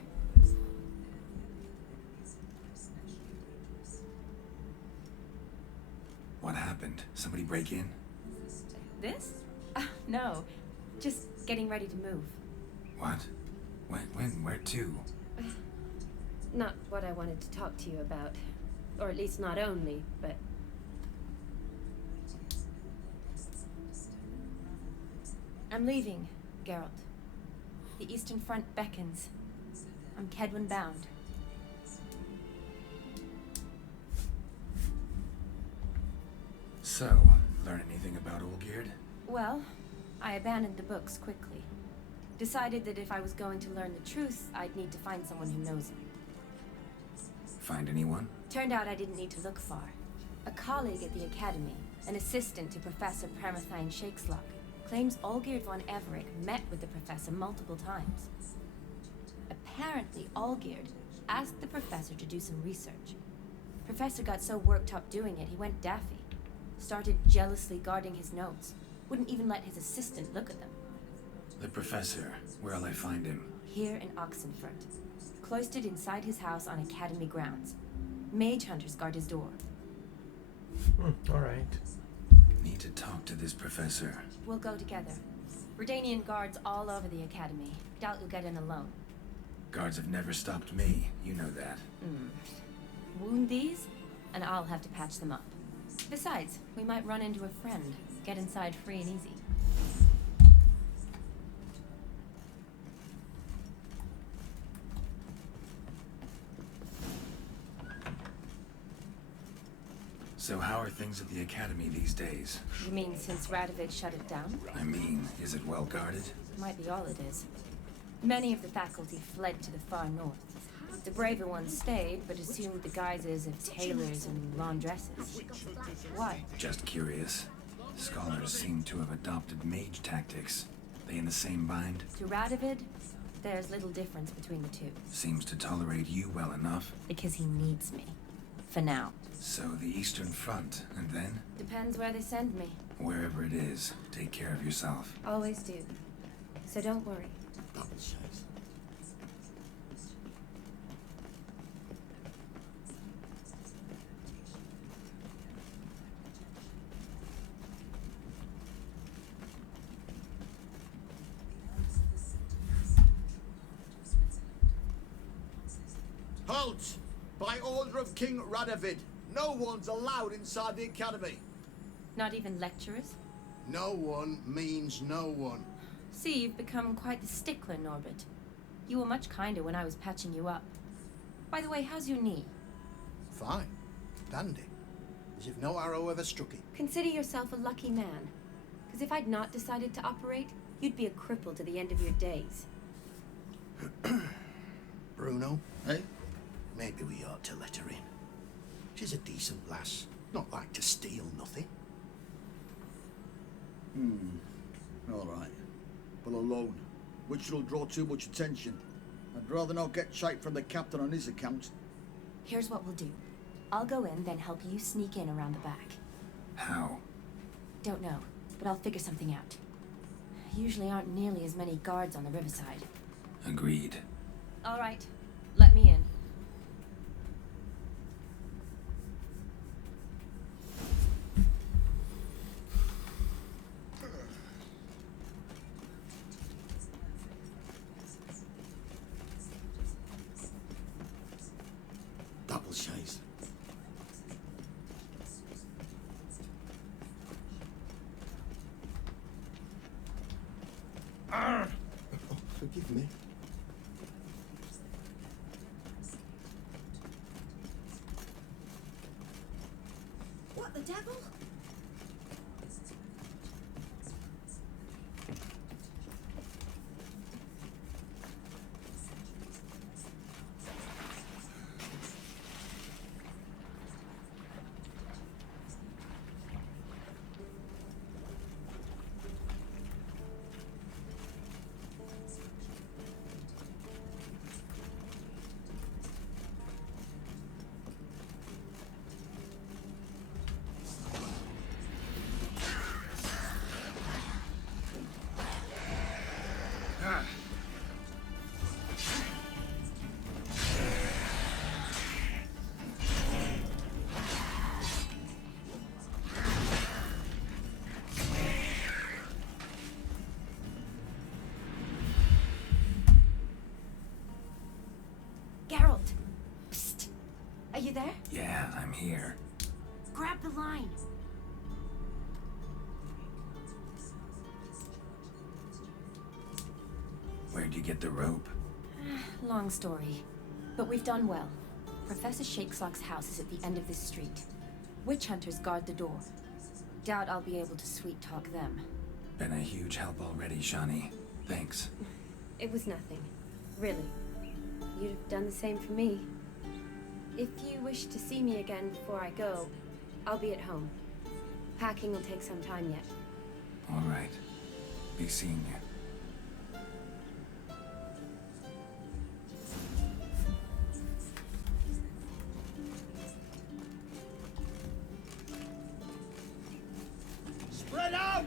What happened? Somebody break in? This? No. Just getting ready to move. What? When? Where to? Not what I wanted to talk to you about. Or at least not only, but... I'm leaving, Geralt. The Eastern Front beckons. I'm Kedwin bound. So, learn anything about Olgierd? Well, I abandoned the books quickly. Decided that if I was going to learn the truth, I'd need to find someone who knows it. Find anyone? Turned out I didn't need to look far. A colleague at the Academy, an assistant to Professor Pramathine Shakeslock, claims Olgierd von Everec met with the professor multiple times. Apparently, Olgierd asked the professor to do some research. Professor got so worked up doing it, he went daffy. Started jealously guarding his notes. Wouldn't even let his assistant look at them. The professor. Where'll I find him? Here in Oxenfurt. Cloistered inside his house on Academy grounds. Mage hunters guard his door. Alright. Need to talk to this professor. We'll go together. Redanian guards all over the Academy. Doubt you'll get in alone. Guards have never stopped me. You know that. Wound these, and I'll have to patch them up. Besides, we might run into a friend. Get inside free and easy. So how are things at the Academy these days? You mean since Radovid shut it down? I mean, is it well guarded? Might be all it is. Many of the faculty fled to the far north. The braver ones stayed, but assumed the guises of tailors and laundresses. Why? Just curious. Scholars seem to have adopted mage tactics. They in the same bind? To Radovid, there's little difference between the two. Seems to tolerate you well enough. Because he needs me. For now. So the Eastern Front, and then? Depends where they send me. Wherever it is, take care of yourself. Always do. So don't worry. Halt! By order of King Radovid, no one's allowed inside the academy. Not even lecturers? No one means no one. See, you've become quite the stickler, Norbert. You were much kinder when I was patching you up. By the way, how's your knee? Fine. Dandy. As if no arrow ever struck it. Consider yourself a lucky man. Because if I'd not decided to operate, you'd be a cripple to the end of your days. Bruno, eh? Maybe we ought to let her in. She's a decent lass. Not like to steal nothing. All right. But alone, which will draw too much attention. I'd rather not get shite from the captain on his account. Here's what we'll do. I'll go in, then help you sneak in around the back. How? Don't know, but I'll figure something out. Usually aren't nearly as many guards on the riverside. Agreed. All right, let me in. Double chase. Forgive me. What the devil? Geralt! Psst! Are you there? Yeah, I'm here. Grab the line! Where'd you get the rope? Long story. But we've done well. Professor Shakeslock's house is at the end of this street. Witch hunters guard the door. Doubt I'll be able to sweet-talk them. Been a huge help already, Shani. Thanks. It was nothing. Really. You'd have done the same for me. If you wish to see me again before I go, I'll be at home. Packing will take some time yet. All right. Be seeing you. Spread out!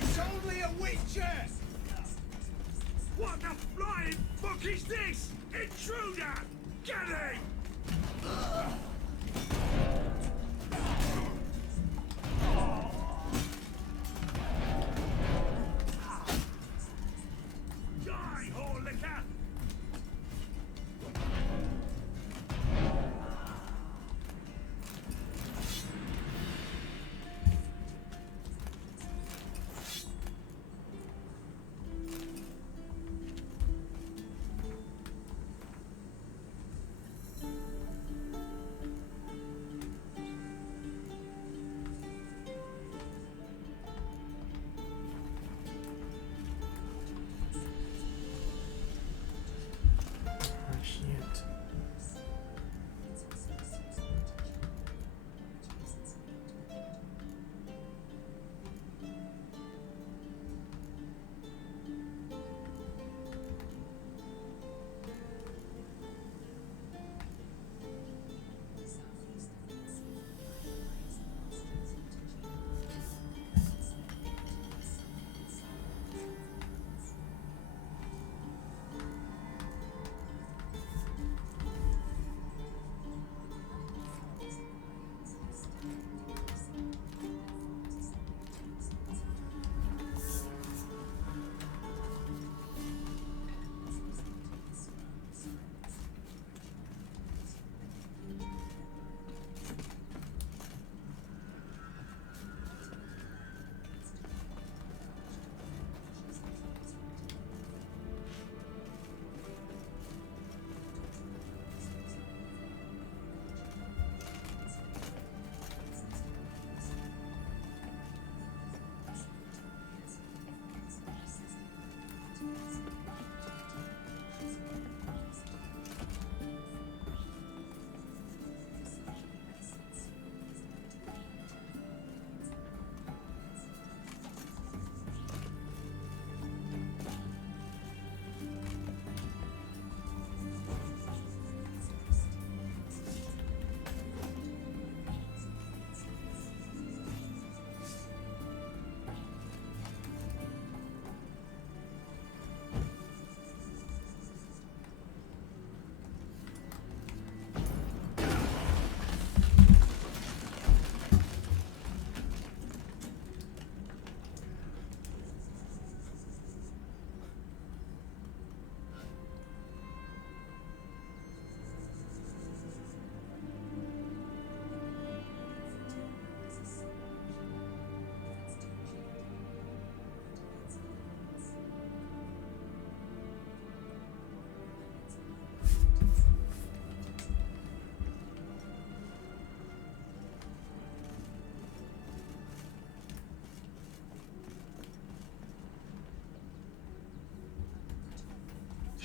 It's only a witcher! What the flying fuck is this? Intruder! Get him! Die, whore liquor!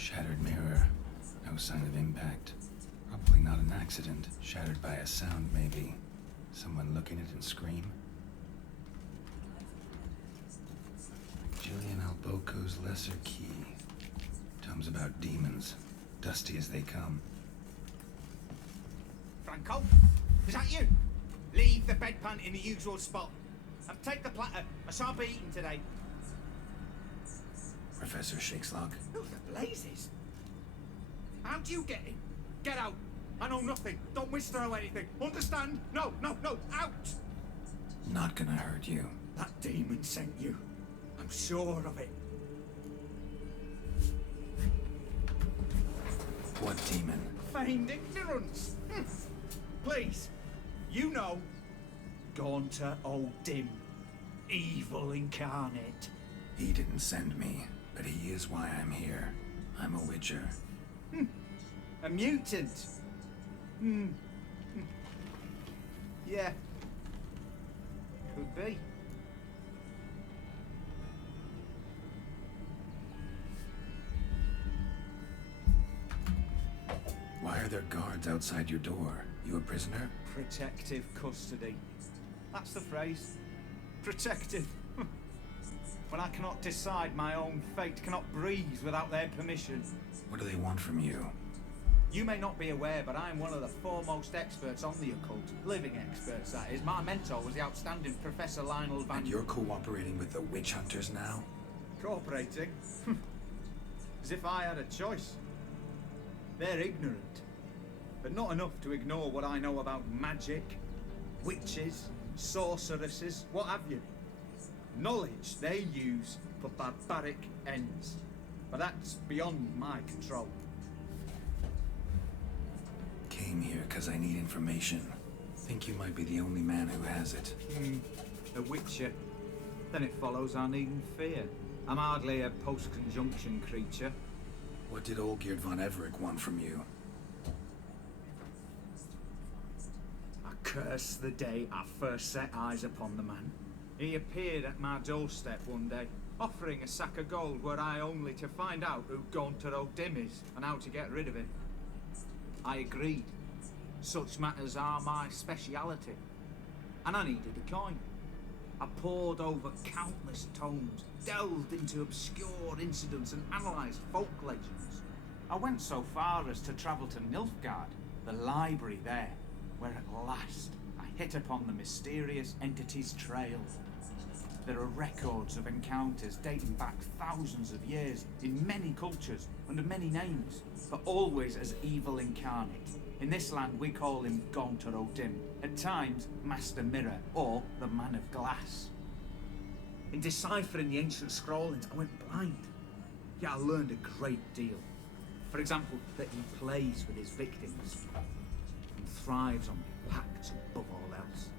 Shattered mirror. No sign of impact. Probably not an accident. Shattered by a sound, maybe. Someone look in it and scream. Julian Alboco's Lesser Key. Tomes about demons. Dusty as they come. Franco? Is that you? Leave the bedpan in the usual spot. And take the platter. I shan't be eating today. Professor Shakeslock. Who the blazes? How'd you get in? Get out. I know nothing. Don't whisper or anything. Understand? No, no, no. Out! Not gonna hurt you. That demon sent you. I'm sure of it. What demon? Feigned ignorance. Please. You know. Gaunter O'Dim. Evil incarnate. He didn't send me, but he is why I'm here. I'm a witcher. A mutant. Yeah. Could be. Why are there guards outside your door? You a prisoner? Protective custody. That's the phrase. Protective. When I cannot decide my own fate, cannot breathe without their permission. What do they want from you? You may not be aware, but I'm one of the foremost experts on the occult. Living experts, that is. My mentor was the outstanding Professor Lionel Van... And you're cooperating with the witch hunters now? Cooperating? As if I had a choice. They're ignorant. But not enough to ignore what I know about magic, witches, sorceresses, what have you. Knowledge they use for barbaric ends. But that's beyond my control. Came here because I need information. Think you might be the only man who has it. A witcher. Then it follows I needn't fear. I'm hardly a post-conjunction creature. What did Olgierd von Everec want from you? I curse the day I first set eyes upon the man. He appeared at my doorstep one day, offering a sack of gold were I only to find out who Gaunter O'Dim is and how to get rid of him. I agreed. Such matters are my speciality. And I needed a coin. I pored over countless tomes, delved into obscure incidents and analysed folk legends. I went so far as to travel to Nilfgaard, the library there, where at last I hit upon the mysterious entity's trail. There are records of encounters dating back thousands of years in many cultures under many names, but always as evil incarnate. In this land we call him Gaunter O'Dim, at times Master Mirror or the Man of Glass. In deciphering the ancient scrollings I went blind, yet I learned a great deal. For example, that he plays with his victims and thrives on pacts above all else.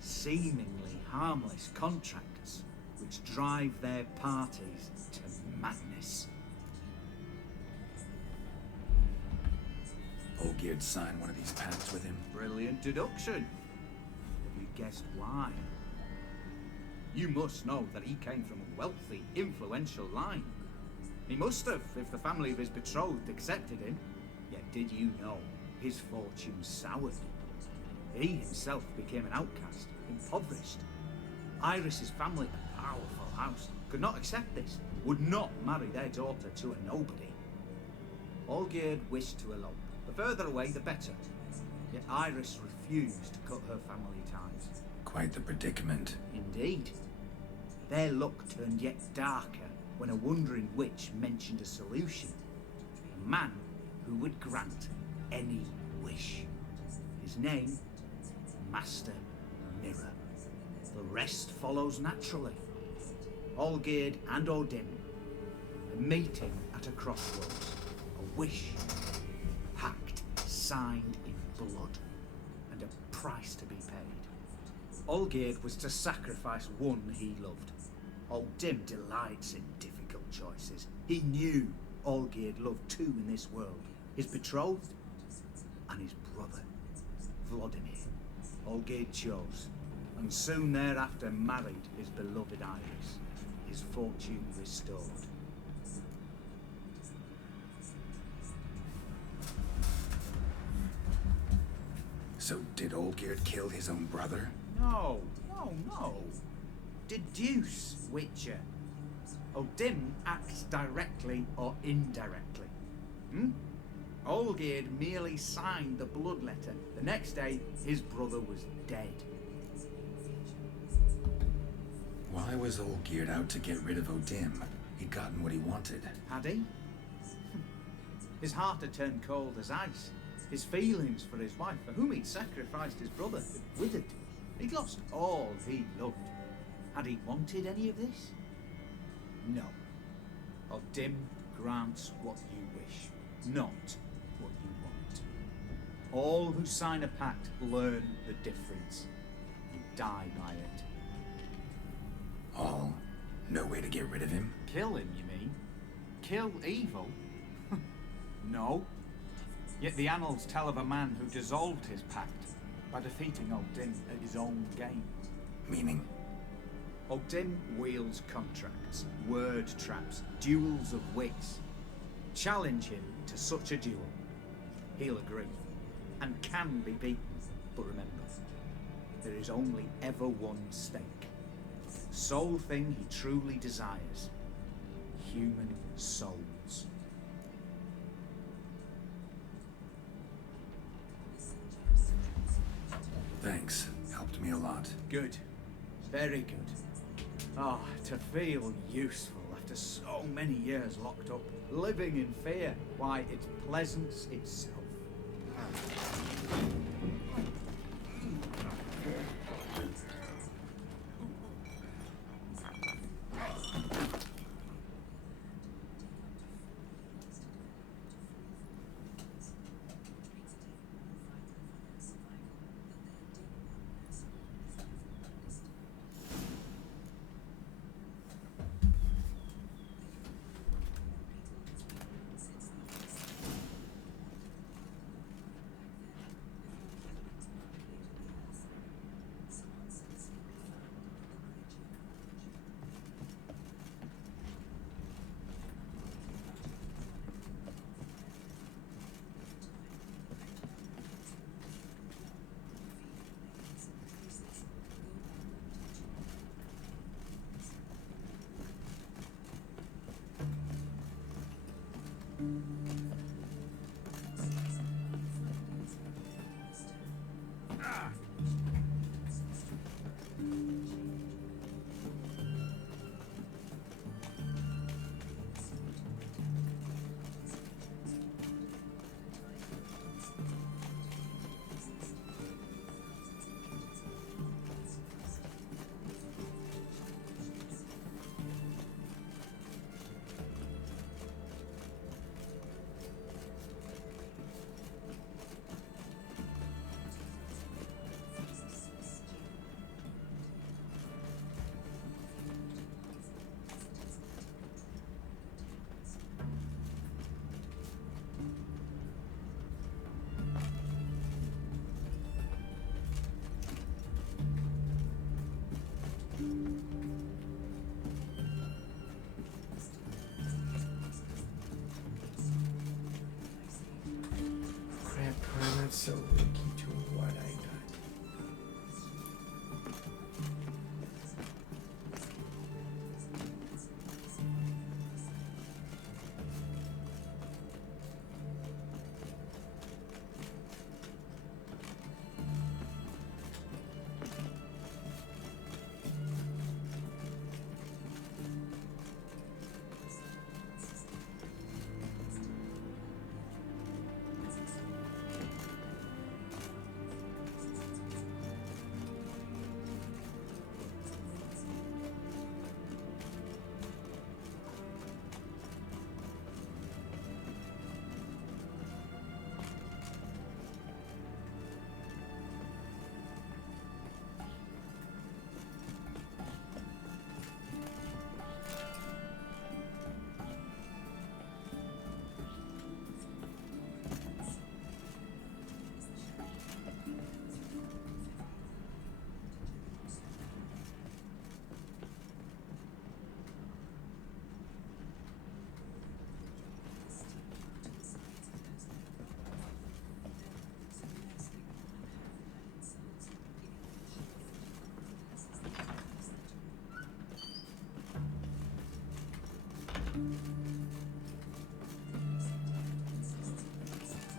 Seemingly harmless contracts which drive their parties to madness. Olgierd signed one of these pacts with him. Brilliant deduction. Have you guessed why? You must know that he came from a wealthy, influential line. He must have, if the family of his betrothed accepted him. Yet did you know his fortune soured? He himself became an outcast, impoverished. Iris's family, a powerful house, could not accept this, would not marry their daughter to a nobody. Olgierd wished to elope. The further away, the better. Yet Iris refused to cut her family ties. Quite the predicament. Indeed. Their luck turned yet darker when a wandering witch mentioned a solution. A man who would grant any wish. His name, Master Mirror. The rest follows naturally. Olgierd and O'Dim. A meeting at a crossroads. A wish. Pact signed in blood. And a price to be paid. Olgierd was to sacrifice one he loved. O'Dim delights in difficult choices. He knew Olgierd loved two in this world. His betrothed and his brother, Vladimir. Olgierd chose, and soon thereafter married his beloved Iris, his fortune restored. So did Olgierd kill his own brother? No, no, no. Deduce, Witcher. Odin acts directly or indirectly. Olgierd merely signed the blood letter. The next day, his brother was dead. Why was Olgierd out to get rid of Odin? He'd gotten what he wanted. Had he? His heart had turned cold as ice. His feelings for his wife, for whom he'd sacrificed his brother, had withered. He'd lost all he loved. Had he wanted any of this? No. Odin grants what you wish, not what you want. All who sign a pact learn the difference and die by it. All? No way to get rid of him? Kill him, you mean? Kill evil? No. Yet the annals tell of a man who dissolved his pact by defeating Odin at his own game. Meaning? Odin wields contracts, word traps, duels of wits. Challenge him to such a duel. He'll agree, and can be beaten. But remember, there is only ever one stake. Sole thing he truly desires. Human souls. Thanks. Helped me a lot. Good. Very good. Ah, to feel useful after so many years locked up, living in fear. Why, it's pleasance itself. So lucky to what I got.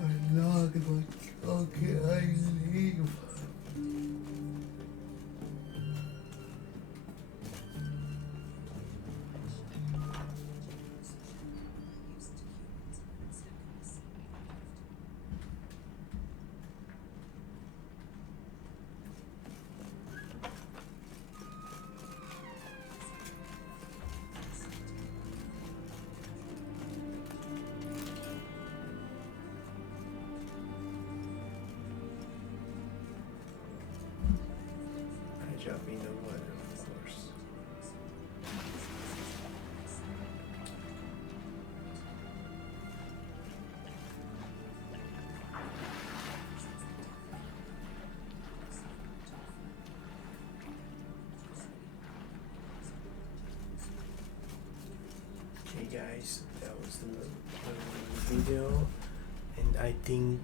I log, but okay, I leave. Jump in the water, of course. Okay guys, that was the video, and I think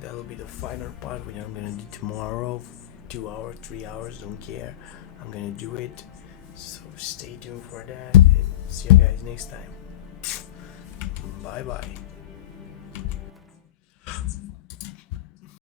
that'll be the final part, which I'm gonna do tomorrow. 2 hours, 3 hours, don't care. I'm gonna do it. So stay tuned for that, and see you guys next time. Bye bye.